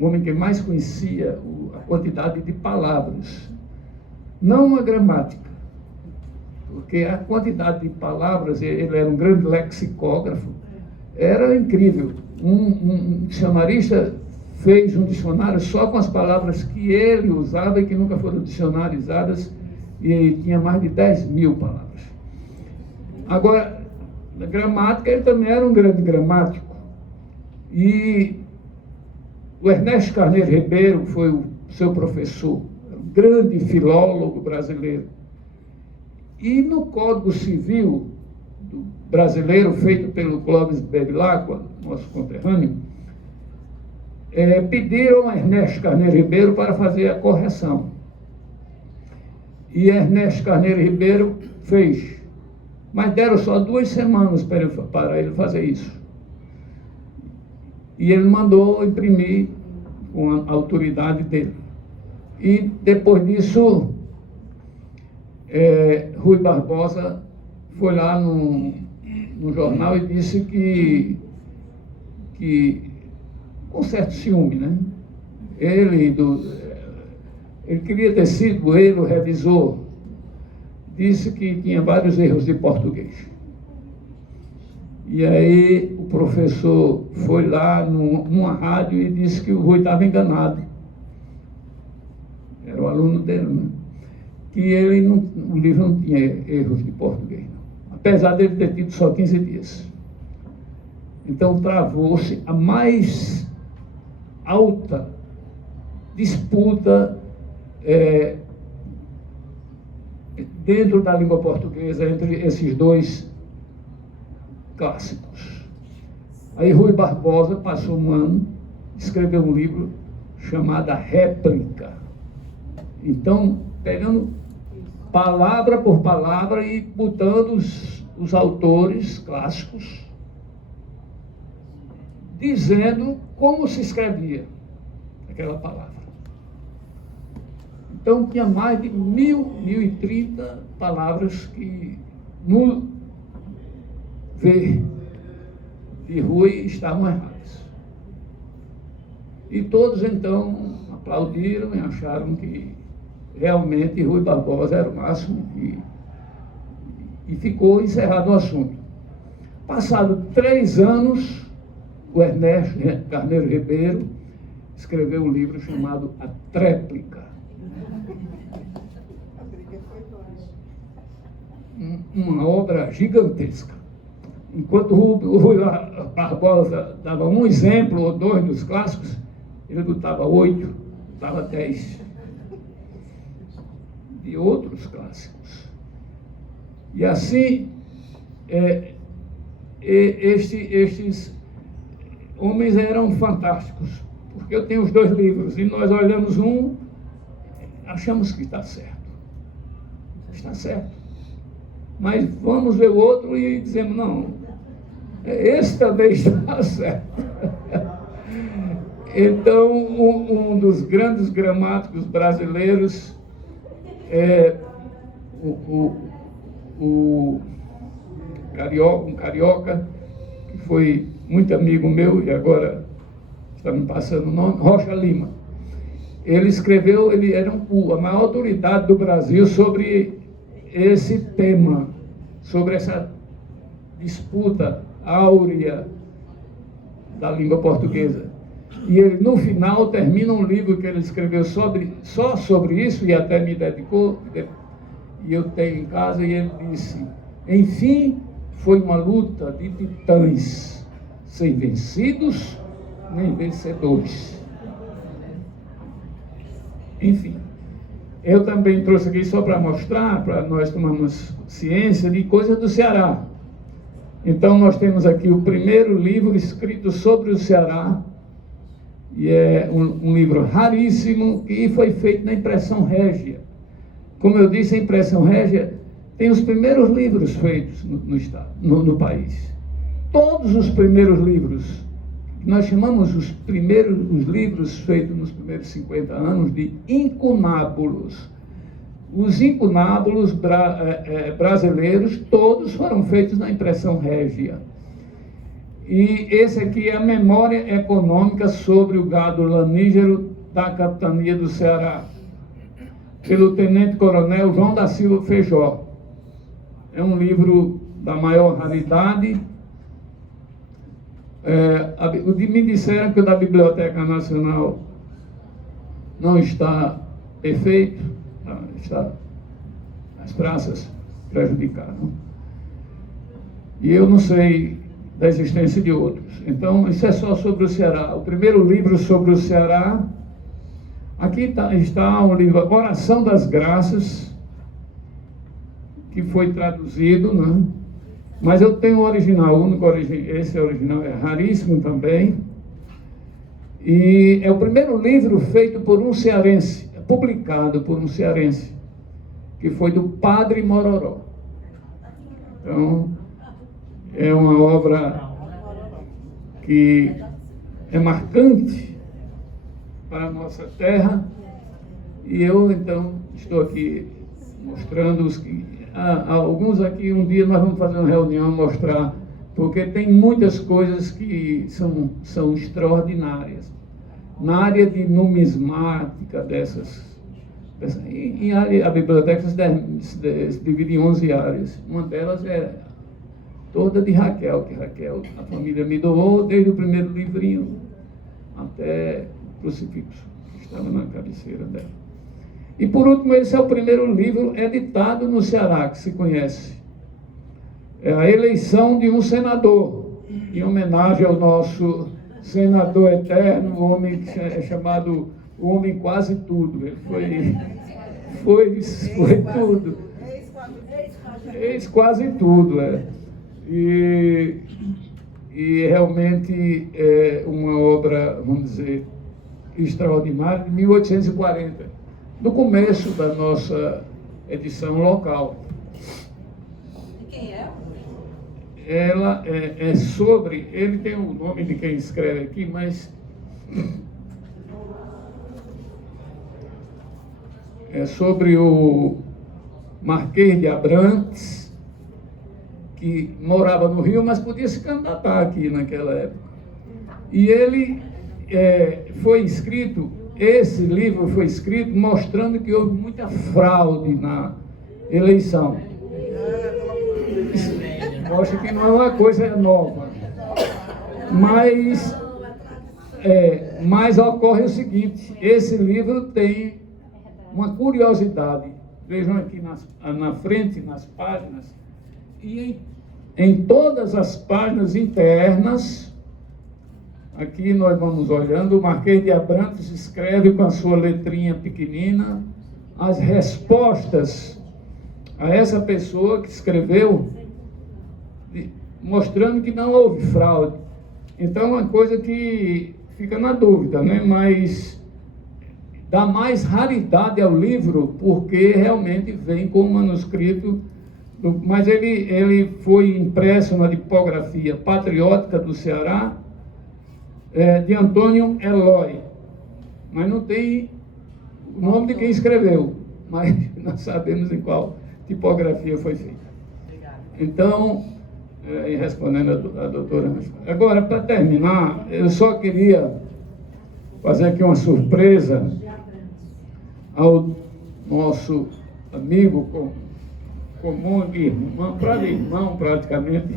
o homem que mais conhecia a quantidade de palavras, não a gramática, porque a quantidade de palavras, ele era um grande lexicógrafo, era incrível. Um dicionarista fez um dicionário só com as palavras que ele usava e que nunca foram dicionarizadas, e tinha mais de 10.000 palavras. Agora, na gramática, ele também era um grande gramático. E o Ernesto Carneiro Ribeiro foi o seu professor, um grande filólogo brasileiro. E no Código Civil brasileiro, feito pelo Clóvis Bevilacqua, nosso conterrâneo, pediram a Ernesto Carneiro Ribeiro para fazer a correção. E Ernesto Carneiro Ribeiro fez, mas deram só 2 semanas para ele fazer isso. E ele mandou imprimir com a autoridade dele. E depois disso, Rui Barbosa foi lá no jornal e disse que com certo ciúme, né? Ele queria ter sido ele o revisor, disse que tinha vários erros de português. E aí o professor foi lá numa rádio e disse que o Rui estava enganado. Era o aluno dele, né? Que o livro não tinha erros de português, não. Apesar dele ter tido só 15 dias. Então travou-se a mais alta disputa dentro da língua portuguesa entre esses 2 clássicos. Aí Rui Barbosa passou um ano, escreveu um livro chamado Réplica. Então, pegando palavra por palavra e botando os autores clássicos, dizendo como se escrevia aquela palavra. Então, tinha mais de 1.030 palavras que, no ver de Rui, estavam erradas. E todos, então, aplaudiram e acharam que realmente Rui Barbosa era o máximo e ficou encerrado o assunto. Passado 3 anos, o Ernesto Carneiro Ribeiro escreveu um livro chamado A Tréplica. Uma obra gigantesca. Enquanto o Rui Barbosa dava um exemplo ou 2 dos clássicos, ele botava 8, botava 10 de outros clássicos. E assim, estes homens eram fantásticos, porque eu tenho os 2 livros e nós olhamos um, achamos que está certo. Está certo. Mas vamos ver o outro e dizemos, não, esse também está certo. Então, um dos grandes gramáticos brasileiros é um carioca, que foi muito amigo meu e agora está me passando o nome, Rocha Lima. Ele escreveu, ele era a maior autoridade do Brasil sobre esse tema, sobre essa disputa áurea da língua portuguesa. E ele, no final, termina um livro que ele escreveu só sobre isso, e até me dedicou, e eu tenho em casa, e ele disse: enfim, foi uma luta de titãs, sem vencidos nem vencedores. Enfim, eu também trouxe aqui só para mostrar, para nós tomarmos ciência de coisas do Ceará. Então, nós temos aqui o primeiro livro escrito sobre o Ceará, e é um livro raríssimo, que foi feito na impressão régia. Como eu disse, a impressão régia tem os primeiros livros feitos no estado, no país. Todos os primeiros livros nós chamamos os livros feitos nos primeiros 50 anos de incunábulos. Os incunábulos brasileiros, todos foram feitos na impressão régia. E esse aqui é a memória econômica sobre o gado lanígero da capitania do Ceará, pelo tenente-coronel João da Silva Feijó. É um livro da maior raridade. Me disseram que o da Biblioteca Nacional não está perfeito, as praças prejudicaram. E eu não sei da existência de outros. Então, isso é só sobre o Ceará. O primeiro livro sobre o Ceará, aqui está o livro Oração das Graças, que foi traduzido, né? Mas eu tenho o original, o único esse original é raríssimo também. E é o primeiro livro feito por um cearense, publicado por um cearense, que foi do Padre Mororó. Então, é uma obra que é marcante para a nossa terra, e eu, então, estou aqui mostrando os que... alguns aqui, um dia nós vamos fazer uma reunião, mostrar, porque tem muitas coisas que são extraordinárias. Na área de numismática e a biblioteca se divide em 11 áreas. Uma delas é toda de Raquel, que Raquel, a família me doou desde o primeiro livrinho até o crucifixo, que estava na cabeceira dela. E por último, esse é o primeiro livro editado no Ceará, que se conhece. É a eleição de um senador, em homenagem ao nosso senador eterno, o homem que é chamado o homem quase tudo. Ele foi tudo. Ex quase tudo, é. E realmente é uma obra, vamos dizer, extraordinária, de 1840, do começo da nossa edição local. E quem é? Ela é sobre, ele tem o nome de quem escreve aqui, mas é sobre o Marquês de Abrantes, que morava no Rio, mas podia se candidatar aqui naquela época. E ele foi escrito, esse livro foi escrito mostrando que houve muita fraude na eleição. Isso mostra que não é uma coisa nova. Mas ocorre o seguinte, esse livro tem uma curiosidade. Vejam aqui na frente, nas páginas, e em todas as páginas internas, aqui nós vamos olhando, o Marquês de Abrantes escreve com a sua letrinha pequenina as respostas a essa pessoa que escreveu, mostrando que não houve fraude. Então, é uma coisa que fica na dúvida, né? Mas dá mais raridade ao livro, porque realmente vem com o manuscrito, mas ele foi impresso na tipografia patriótica do Ceará, de Antônio Eloy, mas não tem o nome de quem escreveu, mas nós sabemos em qual tipografia foi feita. Então, respondendo a doutora, agora, para terminar, eu só queria fazer aqui uma surpresa ao nosso amigo comum, irmão praticamente,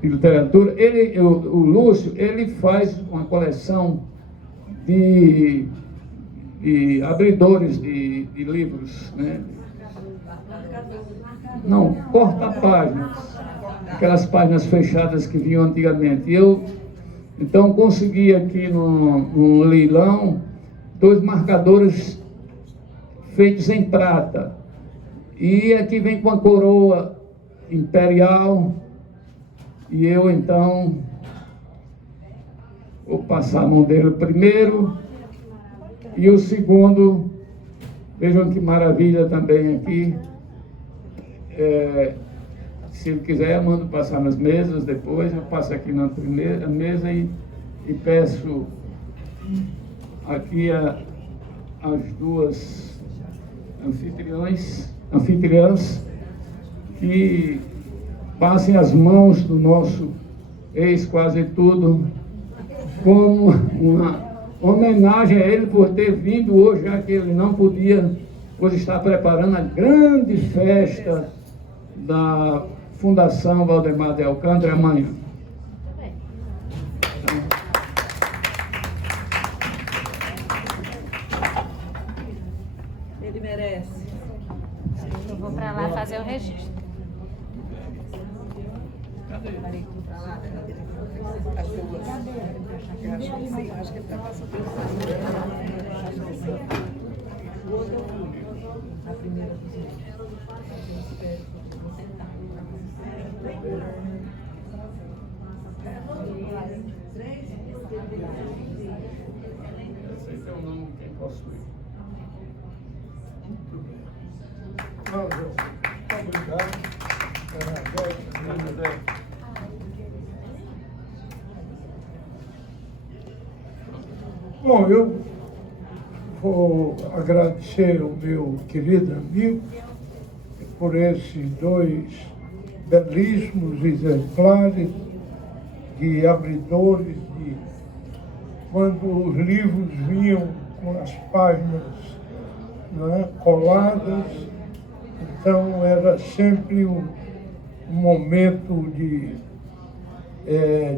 de literatura. O Lúcio, ele faz uma coleção de abridores de livros, né? Não, porta-páginas, aquelas páginas fechadas que vinham antigamente. Eu, então, consegui aqui no leilão 2 marcadores feitos em prata. E aqui vem com a coroa imperial. E eu, então, vou passar a mão dele primeiro. E o segundo, vejam que maravilha também aqui. Se ele quiser, eu mando passar nas mesas depois. Eu passo aqui na primeira mesa e e peço aqui as duas anfitriãs que passem as mãos do nosso ex-quase tudo como uma homenagem a ele por ter vindo hoje, já que ele não podia, pois está preparando a grande festa da Fundação Valdemar de Alcântara amanhã. Ele merece. Eu vou para lá fazer o registro. As duas. Sim, acho que ele está passando. A primeira. Esse é o nome de quem possui. Muito bem. Não, muito obrigado. Bom, eu vou agradecer ao meu querido amigo por esses dois belíssimos exemplares de abridores, de quando os livros vinham com as páginas, não é, coladas. Então era sempre um momento de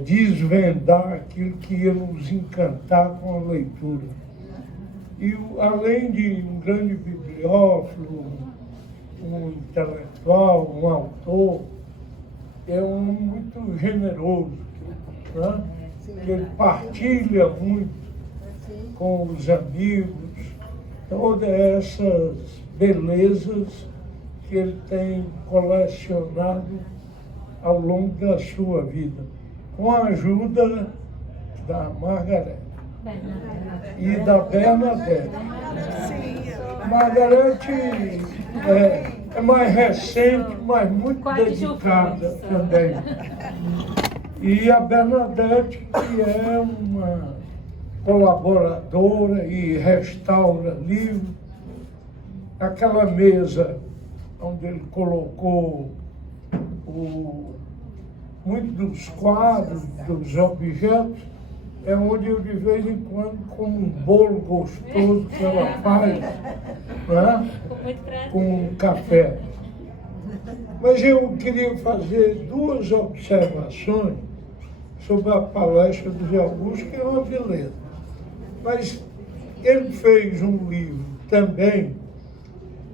desvendar aquilo que ia nos encantar com a leitura. E além de um grande bibliófilo, um intelectual, um autor, é um homem muito generoso, né? Ele partilha muito com os amigos todas essas belezas que ele tem colecionado ao longo da sua vida, com a ajuda da Margarete e da Bernadette. Margarete é mais recente, mas muito dedicada também. E a Bernadette, que é uma colaboradora e restaura livros. Aquela mesa onde ele colocou muitos dos quadros, dos objetos, é onde eu de vez em quando como um bolo gostoso que ela faz, né? Com café. Mas eu queria fazer duas observações sobre a palestra do Zé Augusto, que é uma beleza. Mas ele fez um livro também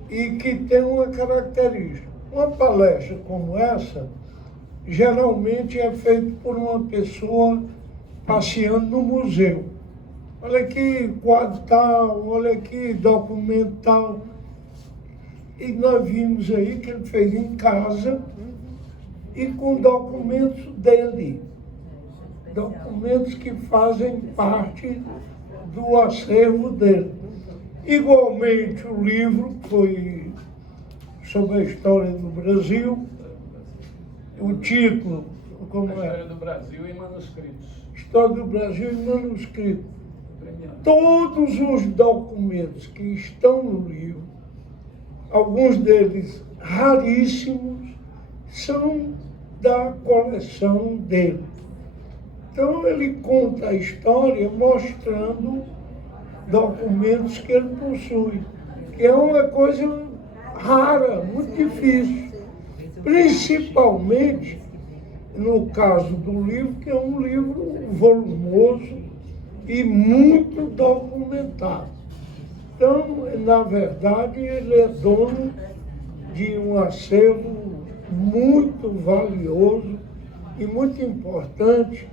e que tem uma característica. Uma palestra como essa, geralmente é feita por uma pessoa passeando no museu. Olha aqui, quadro tal, olha aqui, documento tal. E nós vimos aí que ele fez em casa e com documentos dele. Documentos que fazem parte do acervo dele. Igualmente, o livro foi sobre a história do Brasil. O título, como é? História do Brasil em manuscritos. História do Brasil em manuscrito. Todos os documentos que estão no livro, alguns deles raríssimos, são da coleção dele. Então ele conta a história mostrando documentos que ele possui, que é uma coisa rara, muito difícil. Principalmente no caso do livro, que é um livro volumoso e muito documentado. Então, na verdade, ele é dono de um acervo muito valioso e muito importante.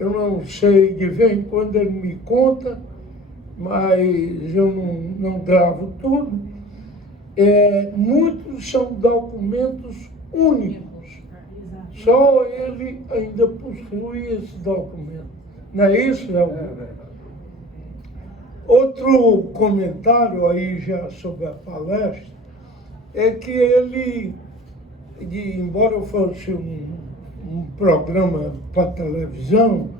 Eu não sei, de vez em quando ele me conta, mas eu não gravo tudo. Muitos são documentos únicos. Só ele ainda possui esse documento. Não é isso, Léo? Outro comentário aí já sobre a palestra é que ele, embora fosse um programa para televisão,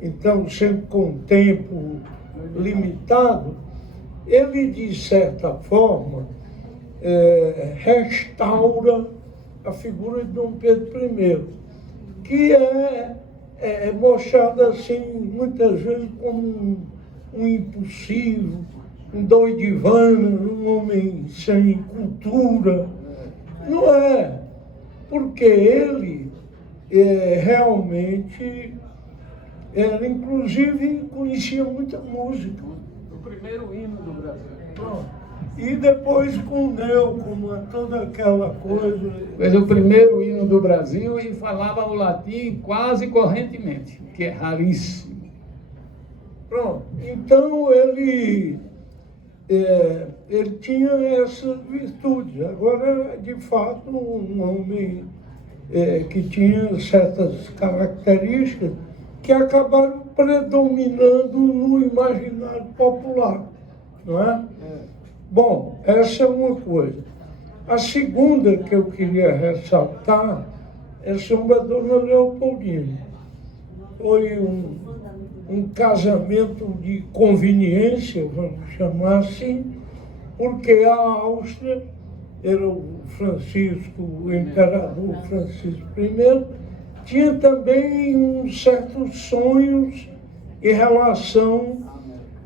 então sempre com tempo limitado, ele, de certa forma, restaura a figura de Dom Pedro I, que é mostrada assim, muitas vezes, como um impulsivo, um doidivana, um homem sem cultura. Não é, porque ele realmente era, inclusive, conhecia muita música. O primeiro hino do Brasil. E depois com o Neu, com toda aquela coisa. Fez o primeiro hino do Brasil e falava o latim quase correntemente, que é raríssimo. Pronto. Então ele tinha essa virtude. Agora, de fato, um homem que tinha certas características que acabaram predominando no imaginário popular, não é? Bom, essa é uma coisa. A segunda que eu queria ressaltar é sobre a dona Leopoldina. Foi um casamento de conveniência, vamos chamar assim, porque a Áustria era o Francisco, o imperador Francisco I, tinha também uns certos sonhos em relação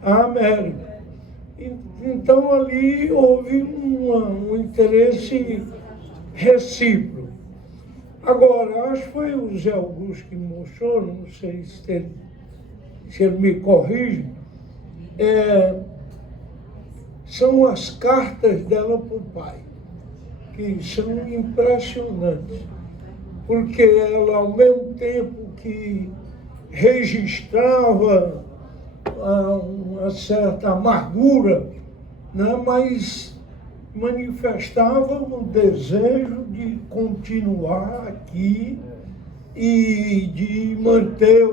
à América. Então ali houve um interesse recíproco. Agora, acho que foi o Zé Augusto que mostrou, não sei se ele me corrige, são as cartas dela para o pai, que são impressionantes, porque ela, ao mesmo tempo que registrava uma certa amargura, né, mas manifestava o desejo de continuar aqui e de manter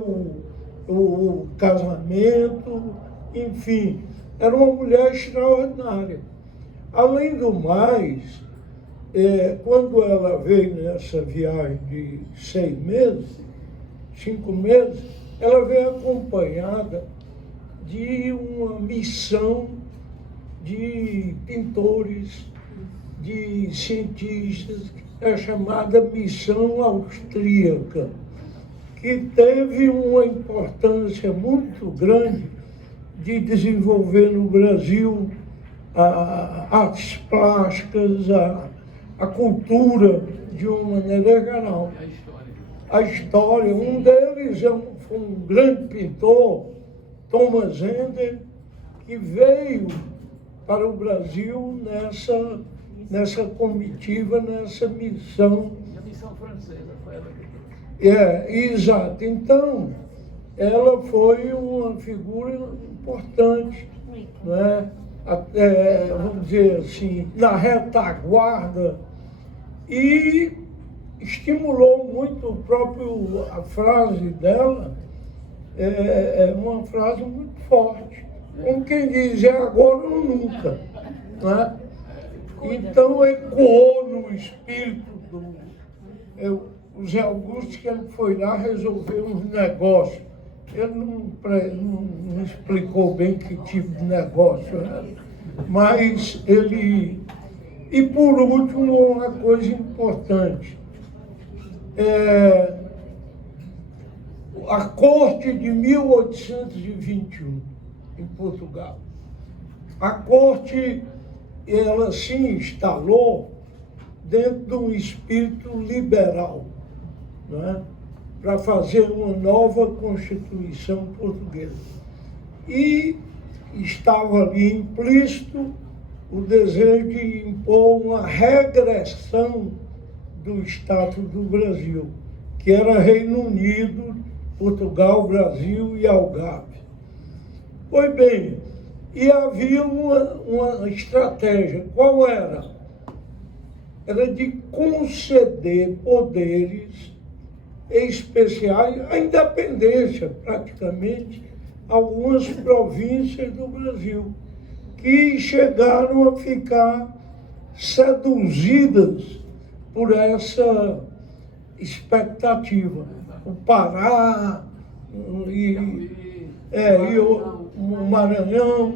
o casamento, enfim, era uma mulher extraordinária. Além do mais, quando ela veio nessa viagem de 5 meses, ela veio acompanhada de uma missão de pintores, de cientistas, é chamada Missão Austríaca, que teve uma importância muito grande de desenvolver no Brasil artes plásticas, a cultura de uma maneira geral. A história. Um deles foi um grande pintor, Thomas Ender, que veio para o Brasil nessa comitiva, nessa missão. A missão francesa foi ela que fez. Exato. Então, ela foi uma figura importante, né? Até, vamos dizer assim, na retaguarda, e estimulou muito a frase dela, é uma frase muito forte, como quem diz, é agora ou nunca, né? Então ecoou no espírito o Zé Augusto, que ele foi lá resolver uns negócios. Ele não explicou bem que tipo de negócio, né? Mas ele... E por último, uma coisa importante. A corte de 1821, em Portugal. A corte, ela se instalou dentro de um espírito liberal, né, para fazer uma nova Constituição portuguesa. E estava ali implícito o desejo de impor uma regressão do status do Brasil, que era Reino Unido, Portugal, Brasil e Algarve. Pois bem, e havia uma estratégia. Qual era? Era de conceder poderes especiais, a independência, praticamente, a algumas províncias do Brasil, que chegaram a ficar seduzidas por essa expectativa. O Pará, e o Maranhão.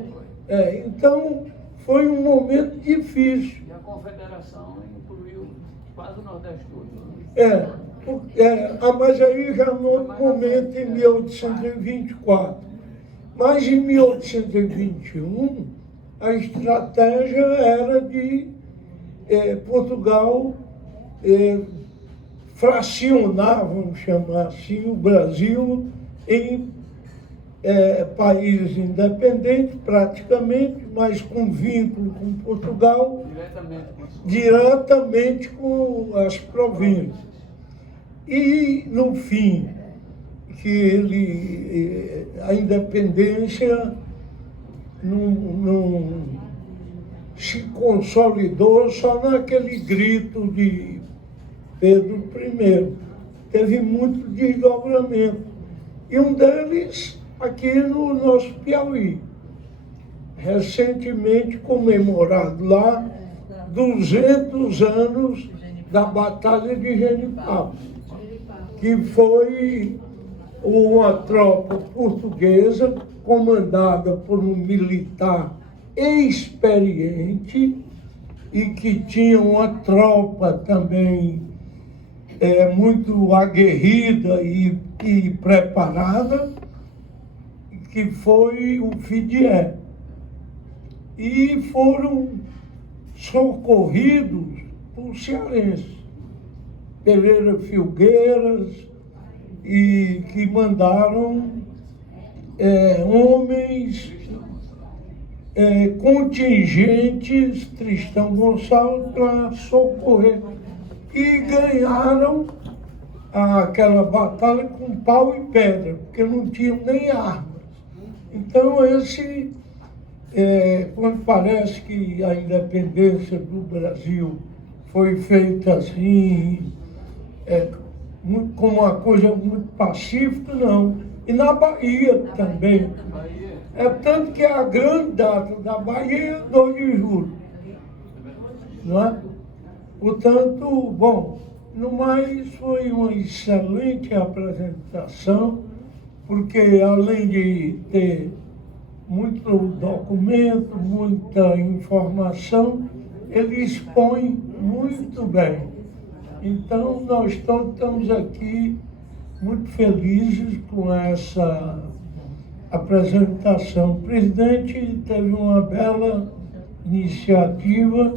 Então, foi um momento difícil. E a Confederação incluiu quase o Nordeste todo. Mas aí já no momento, em 1824. Mas em 1821, a estratégia era de Portugal fracionar, vamos chamar assim, o Brasil em países independentes, praticamente, mas com vínculo com Portugal, diretamente com as províncias. E, no fim, que a independência não se consolidou só naquele grito de Pedro I. Teve muito desdobramento. E um deles aqui no nosso Piauí, recentemente comemorado lá 200 anos da Batalha de Genipapo, que foi uma tropa portuguesa comandada por um militar experiente e que tinha uma tropa também muito aguerrida e preparada, que foi o Fidié. E foram socorridos por cearenses, Pereira Filgueiras, e que mandaram homens contingentes, Tristão Gonçalves, para socorrer. E ganharam aquela batalha com pau e pedra, porque não tinham nem armas. Então, quando parece que a independência do Brasil foi feita assim, como uma coisa muito pacífica, não. E na Bahia também. Tanto que a grande data da Bahia é 2 de julho. Não é? Portanto, bom, no mais foi uma excelente apresentação, porque além de ter muito documento, muita informação, ele expõe muito bem. Então, nós todos estamos aqui muito felizes com essa apresentação. O presidente teve uma bela iniciativa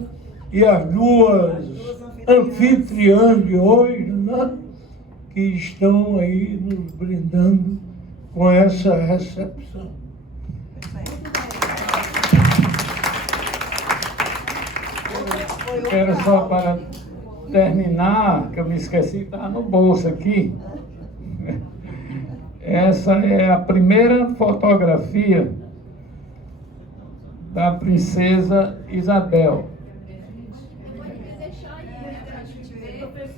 e as duas anfitriãs de hoje, né, que estão aí nos brindando com essa recepção. Quero só para terminar, que eu me esqueci, está no bolso aqui. Essa é a primeira fotografia da princesa Isabel.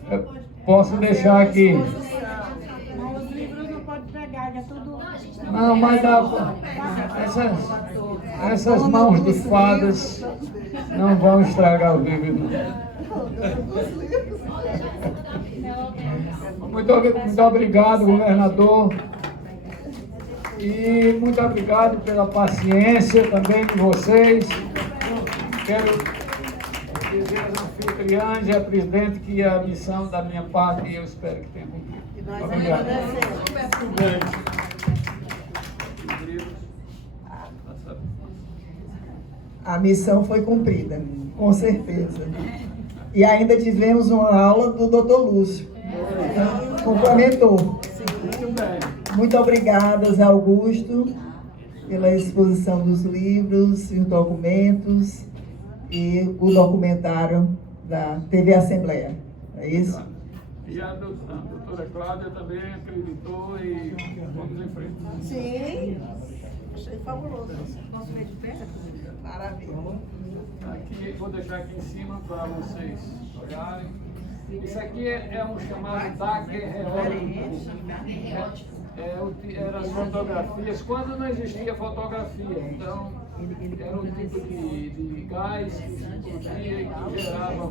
Eu posso deixar aqui. Os livros não pode pegar, é tudo. Não, mas essas mãos de fadas não vão estragar o livro, não. Muito obrigado, governador. E muito obrigado pela paciência também de vocês. Quero dizer às anfitriãs e à presidente que a missão da minha parte eu espero que tenha cumprido. Obrigado. A missão foi cumprida, com certeza. E ainda tivemos uma aula do Dr. Lúcio. Complementou. Muito obrigada, Zé Augusto, pela exposição dos livros e os documentos e o documentário da TV Assembleia. É isso? E a doutora Cláudia também acreditou e vamos em frente. Sim, achei fabuloso. Nosso meio de terra, maravilha. Aqui, vou deixar aqui em cima para vocês olharem. Isso aqui é um chamado daguerreótipo. Eram as fotografias, quando não existia fotografia. Então, era um tipo de gás que se produzia e que gerava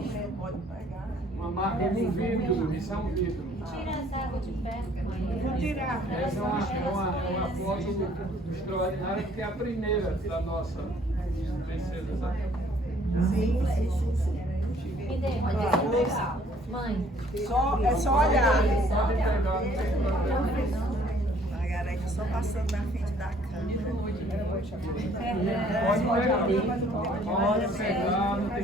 uma uma marca no vidro, isso é um vidro. Tira essa água de perto. Vou tirar. Essa é uma foto extraordinária, que é a primeira da nossa princesa. Sim. Me dê. Mãe. É só olhar. Pode pegar, não tem problema. Margarete só passando na frente da câmera. Pode pegar, não tem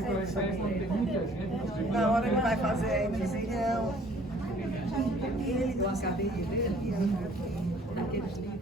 problema. Isso aí quando tem muita gente. Na hora que vai fazer a desenhão, ele deu uma cadeia dele, naqueles livros.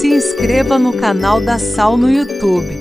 Se inscreva no canal da Sal no YouTube.